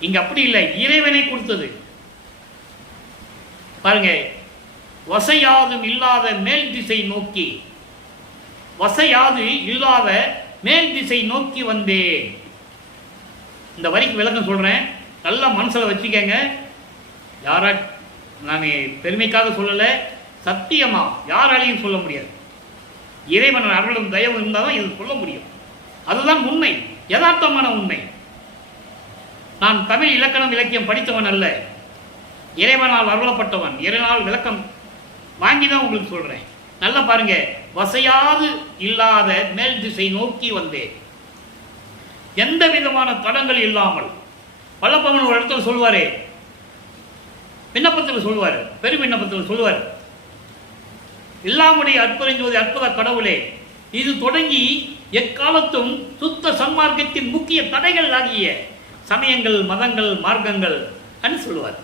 இங்க அப்படி இல்லை, இறைவனை கொடுத்தது. பாருங்க, வசையாதும் இல்லாத மேல் திசை நோக்கி, வசையாது இல்லாத மேல் திசை நோக்கி வந்தேன். இந்த வரிக்கு விளக்கம் சொல்றேன், நல்லா மனசுல வச்சுக்கங்க. யாரா, நான் பெருமைக்காக சொல்லலை, சத்தியமா யாராலையும் சொல்ல முடியாது. இறைவன் அருளும் தயவு இருந்தால் தான் இது சொல்ல முடியும். அதுதான் உண்மை, யதார்த்தமான உண்மை. நான் தமிழ் இலக்கணம் இலக்கியம் படித்தவன் அல்ல, இறைவனால் அருளப்பட்டவன். இறைவனால் விளக்கம் வாங்கி தான் உங்களுக்கு சொல்றேன். நல்லா பாருங்க. வசையாது இல்லாத மேல் திசை நோக்கி வந்தேன், எந்த விதமான தடங்கள் இல்லாமல். வல்லப்பகன் ஒரு இடத்துல சொல்வாரே, விண்ணப்பத்தில் சொல்வார், பெரும் விண்ணப்பத்தில் சொல்வார், இல்லாமுடைய அற்புதஞ்சோதி அற்புத கடவுளே, இது தொடங்கி எக்காலத்தும் சுத்த சன்மார்க்கத்தின் முக்கிய தடைகள் ஆகிய சமயங்கள், மதங்கள், மார்க்கங்கள் என்று சொல்லுவார்.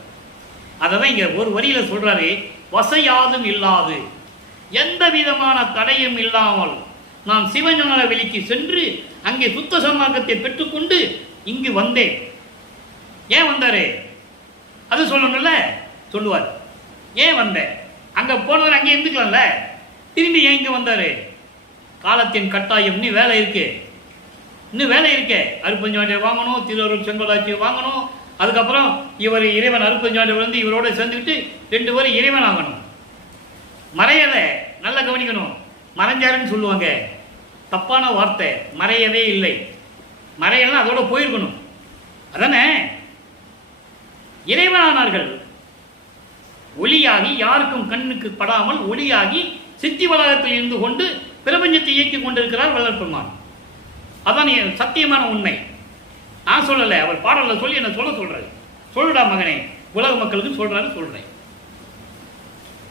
அதை தான் இங்க ஒரு வரியில சொல்றாரு, வசையாதும் இல்லாது, எந்த விதமான தடையும் இல்லாமல் நான் சிவஞான வெளிக்கு சென்று அங்கே சுத்த சன்மார்க்கத்தை பெற்றுக்கொண்டு இங்கு வந்தேன். ஏன் வந்தாரு அது சொல்லணும்ல, சொல்லுவார். ஏன் வந்தேன், அங்க போனவர் அங்கே இருந்துக்கலாம்ல, திரும்பி ஏன் இங்க வந்தாரு? காலத்தின் கட்டாயம், இன்னும் வேலை இருக்கு, இன்னும் வேலை இருக்கு. அருப்பஞ்சாண்டியை வாங்கணும், திருவருள் செங்கோலாட்சியை வாங்கணும். அதுக்கப்புறம் இவர் இறைவன் அருப்பஞ்சாண்டி வந்து இவரோட சேர்ந்துக்கிட்டு 2 பேரும் இறைவன் ஆகணும். மறையலை, நல்லா கவனிக்கணும். மறைஞ்சாருன்னு சொல்லுவாங்க, தப்பான வார்த்தை. மறையவே இல்லை, மறையெல்லாம் அதோட போயிருக்கணும். அதானே, இறைவனானார்கள். ஒளியாகி, யாருக்கும் கண்ணுக்கு படாமல் ஒளியாகி சித்தி வளாகத்தில் இருந்து கொண்டு பிரபஞ்சத்தை இயக்கிக் கொண்டிருக்கிறார் வள்ளற்பெருமான். அதான் சத்தியமான உண்மை. நான் சொல்லலை, அவர் பாடலை சொல்லி என்ன சொல்றாரு. சொல்லுடா மகனே, உலக மக்களுக்கு சொல்றேன்.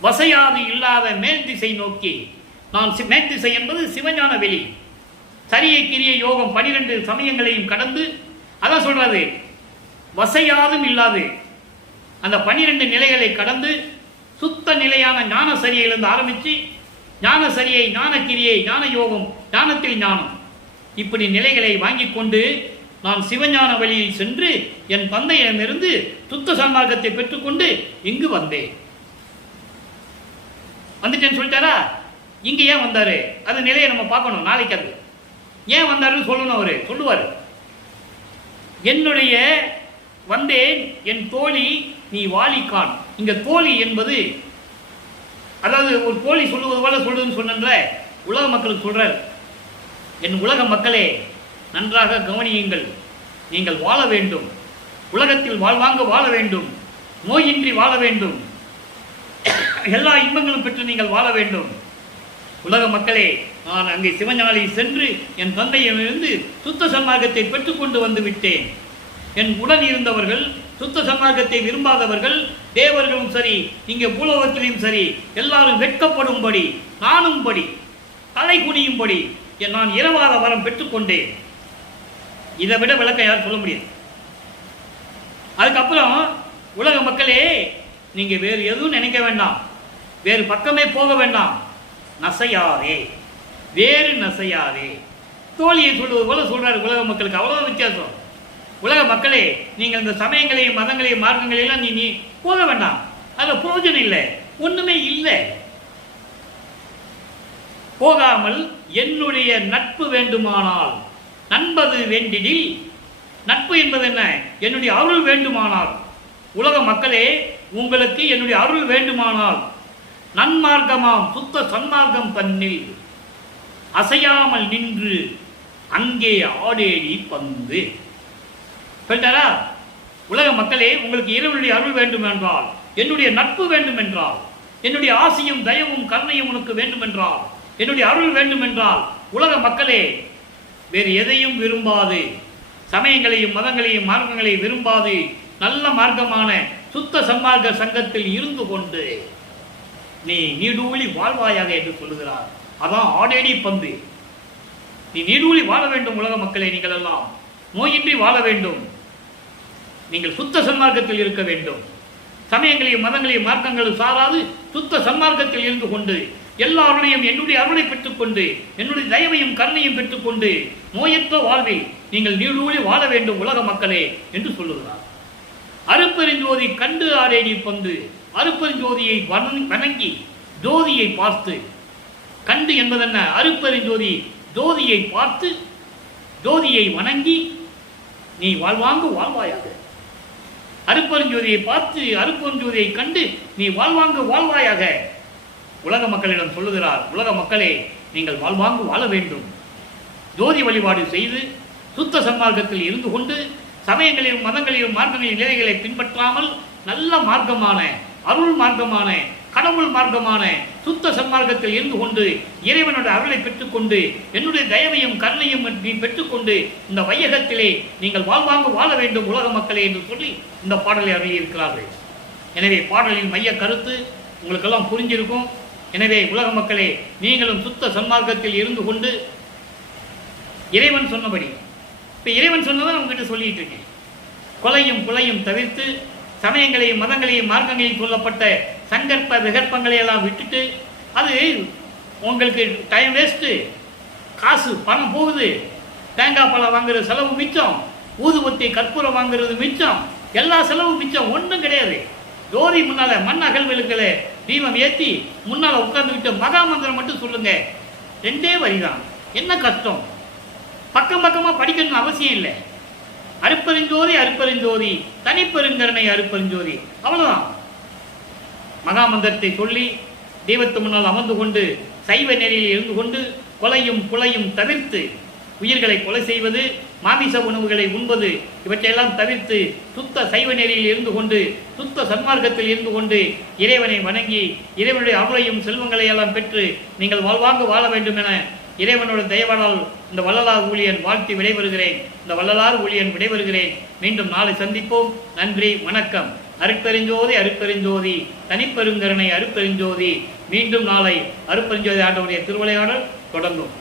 வசையாது இல்லாத மேல் திசை நோக்கி நான், மேல் திசை என்பது சிவஞான வெளி, சரியை கிரிய யோகம் 12 சமயங்களையும் கடந்து, அதான் சொல்றாரு. வசையாதும் இல்லாது அந்த 12 நிலைகளை கடந்து சுத்த நிலையான ஞான சரியிலிருந்து ஆரம்பித்து ஞான சரியை, ஞான கிரியை, ஞான யோகம், ஞானத்தில் ஞானம், இப்படி நிலைகளை வாங்கி கொண்டு நான் சிவஞான வழியில் சென்று என் தந்தையிடமிருந்து சுத்த சன்மார்க்கத்தை பெற்றுக்கொண்டு இங்கு வந்தேன். வந்துட்டேன்னு சொல்லிட்டாரா? இங்க ஏன் வந்தாரு அது நிலையை நம்ம பார்க்கணும். நாளைக்கு அது ஏன் வந்தாருன்னு சொல்லணும். அவரு சொல்லுவார், என்னுடைய வந்தேன் என் தோழி நீ வாலிகான். இங்க தோழி என்பது, அதாவது ஒரு தோழி சொல்லுவது போல சொல்லுதுன்னு சொன்ன உலக மக்களுக்கு சொல்றார். என் உலக மக்களே, நன்றாக கவனியுங்கள். நீங்கள் வாழ வேண்டும், உலகத்தில் வாழ்வாங்க வாழ வேண்டும், நோயின்றி வாழ வேண்டும், எல்லா இன்பங்களும் பெற்று நீங்கள் வாழ வேண்டும். உலக மக்களே, நான் அங்கே சிவஞானியில் சென்று என் தந்தையிலிருந்து சுத்த சன்மார்க்கத்தை பெற்றுக்கொண்டு வந்து விட்டேன். என் உடன் இருந்தவர்கள், சுத்த சன்மார்க்கத்தை விரும்பாதவர்கள், தேவர்களும் சரி, இங்கே பூலோகத்திலும் சரி, எல்லாரும் வெட்கப்படும்படி, நானும்படி, தலை குனியும்படி நான் இரவாத வரம் பெற்றுக்கொண்டேன். இதை விட விளக்கம் யாரும் சொல்ல முடியாது. அதுக்கப்புறம் உலக மக்களே, நீங்க வேறு எதுவும் நினைக்க வேண்டாம், வேறு பக்கமே போக வேண்டாம். நசையாரே, வேறு நசையாரே, தோழியை சொல்லுவது போல சொல்றாரு உலக மக்களுக்கு. அவ்வளவு வித்தியாசம். உலக மக்களே, நீங்கள் இந்த சமயங்களையும் மதங்களையும் மார்க்கங்களையெல்லாம் நீ போக வேண்டாம், அதுல பிரயோஜனம் இல்லை, ஒண்ணுமே இல்லை. போகாமல் என்னுடைய நட்பு வேண்டுமானால், நண்பது வேண்டிடில், நட்பு என்பது என்ன? என்னுடைய அருள் வேண்டுமானால். உலக மக்களே, உங்களுக்கு என்னுடைய அருள் வேண்டுமானால் நன்மார்க்கமாம் சுத்த சன்மார்க்கம் தன்னில் அசையாமல் நின்று அங்கே ஆடேடி பந்து. சொல்லிட்டாரா? உலக மக்களே, உங்களுக்கு இறைவனுடைய அருள் வேண்டும் என்றால், என்னுடைய நட்பு வேண்டும் என்றால், என்னுடைய ஆசையும் தயவும் கருணையும் உனக்கு வேண்டும் என்றால், என்னுடைய அருள் வேண்டும் என்றால், உலக மக்களே வேறு எதையும் விரும்பாது, சமயங்களையும் மதங்களையும் மார்க்கங்களையும் விரும்பாது, நல்ல மார்க்கமான சுத்த சன்மார்க்க சங்கத்தில் இருந்து கொண்டு நீ நீடூழி வாழ்வாயாக என்று சொல்லுகிறார். அதான் ஆடேடி பந்து. நீ நீடூழி வாழ வேண்டும் உலக மக்களே, நீங்கள் எல்லாம் நோயின்றி வாழ வேண்டும், நீங்கள் சுத்த சன்மார்க்கத்தில் இருக்க வேண்டும், சமயங்களையும் மதங்களையும் மார்க்கங்களும் சாராது சுத்த சன்மார்க்கத்தில் இருந்து கொண்டு எல்லாருடையும் என்னுடைய அருளை பெற்றுக்கொண்டு என்னுடைய தயவையும் கருணையும் பெற்றுக்கொண்டு நோயற்ற வாழ்வில் நீங்கள் நீடூழி வாழ வேண்டும் உலக மக்களே என்று சொல்லுகிறார். அருப்பெருஞ்சோதி கண்டு ஆடேடி பந்து. அருப்பெருஞ்சோதியை வணங்கி ஜோதியை பார்த்து, கண்டு என்பதென்ன? அருப்பெருஞ்சோதி ஜோதியை பார்த்து ஜோதியை வணங்கி நீ வாழ்வாங்கு வாழ்வாயாக. அருப்பெருஞ்சோதியை பார்த்து அருப்பெருஞ்சோதியை கண்டு நீ வாழ்வாங்கு வாழ்வாயாக உலக மக்களிடம் சொல்லுகிறார். உலக மக்களே, நீங்கள் வாழ்வாங்கு வாழ வேண்டும். ஜோதி வழிபாடு செய்து சுத்த சன்மார்க்கத்தில் இருந்து கொண்டு சமயங்களிலும் மதங்களிலும் மார்க்கங்களின் நிலைகளை பின்பற்றாமல் நல்ல மார்க்கமான அருள் மார்க்கமான கடவுள் மார்க்கமான சுத்த சன்மார்க்கத்தில் இருந்து கொண்டு இறைவனுடைய அருளை பெற்றுக்கொண்டு என்னுடைய தயவையும் கருணையும் நீ பெற்றுக்கொண்டு இந்த வையகத்திலே நீங்கள் வாழ்வாங்கு வாழ வேண்டும் உலக மக்களே என்று சொல்லி இந்த பாடலை அருளியிருக்கிறார்கள். எனவே பாடலின் மைய கருத்து உங்களுக்கெல்லாம் புரிஞ்சிருக்கும். எனவே உலக மக்களே, நீங்களும் சுத்த சன்மார்க்கத்தில் இருந்து கொண்டு இறைவன் சொன்னபடி, இப்போ இறைவன் சொன்னதை உங்ககிட்ட சொல்லிட்டு இருக்கேன், கொலையும் புலையும் தவிர்த்து சமயங்களையும் மதங்களையும் மார்க்கங்களையும் சொல்லப்பட்ட சங்கற்ப விகற்பங்களை எல்லாம் விட்டுட்டு, அது உங்களுக்கு டைம் வேஸ்ட்டு, காசு பணம் போகுது, தேங்காய் பழம் வாங்குறது செலவு மிச்சம், ஊதுபத்தி கற்பூரம் வாங்குறது மிச்சம், எல்லா செலவும் மிச்சம், ஒன்றும் கிடையாது. ஜோதி முன்னால மண் அகல்வெளுக்களை தீபம் ஏற்றி முன்னால் உட்கார்ந்துக்கிட்டு மகா மந்திரம் மட்டும் சொல்லுங்க. 2 வரிதான். என்ன கஷ்டம்? பக்கம் பக்கமாக படிக்கணும்னு அவசியம் இல்லை. அருப்பெருஞ்சோதி அருப்பெருஞ்சோதி தனிப்பெருங்கருணை அருப்பெருஞ்சோதி, அவ்வளோதான். மகாமந்திரத்தை சொல்லி தெய்வத்து முன்னால் அமர்ந்து கொண்டு சைவ நெறியில் இருந்து கொண்டு கொலையும் புலையும் தவிர்த்து, உயிர்களை கொலை செய்வது, மாமிச உணவுகளை உண்பது, இவற்றையெல்லாம் தவிர்த்து சுத்த சைவ நெறியில் இருந்து கொண்டு சுத்த சன்மார்க்கத்தில் இருந்து கொண்டு இறைவனை வணங்கி இறைவனுடைய அருளையும் செல்வங்களை எல்லாம் பெற்று நீங்கள் வாழ்வாங்க வாழ வேண்டும் என இறைவனோட தயவானால் இந்த வள்ளலார் ஊழியன் வாழ்த்தி விடைபெறுகிறேன். இந்த வள்ளலார் ஊழியன் விடைபெறுகிறேன். மீண்டும் நாளை சந்திப்போம். நன்றி, வணக்கம். அருட்பெருஞ்சோதி அருட்பெருஞ்சோதி தனிப்பெருங்கருணை அருட்பெருஞ்சோதி. மீண்டும் நாளை அருட்பெருஞ்சோதி ஆண்டவருடைய திருவிளையாடல் தொடங்கும்.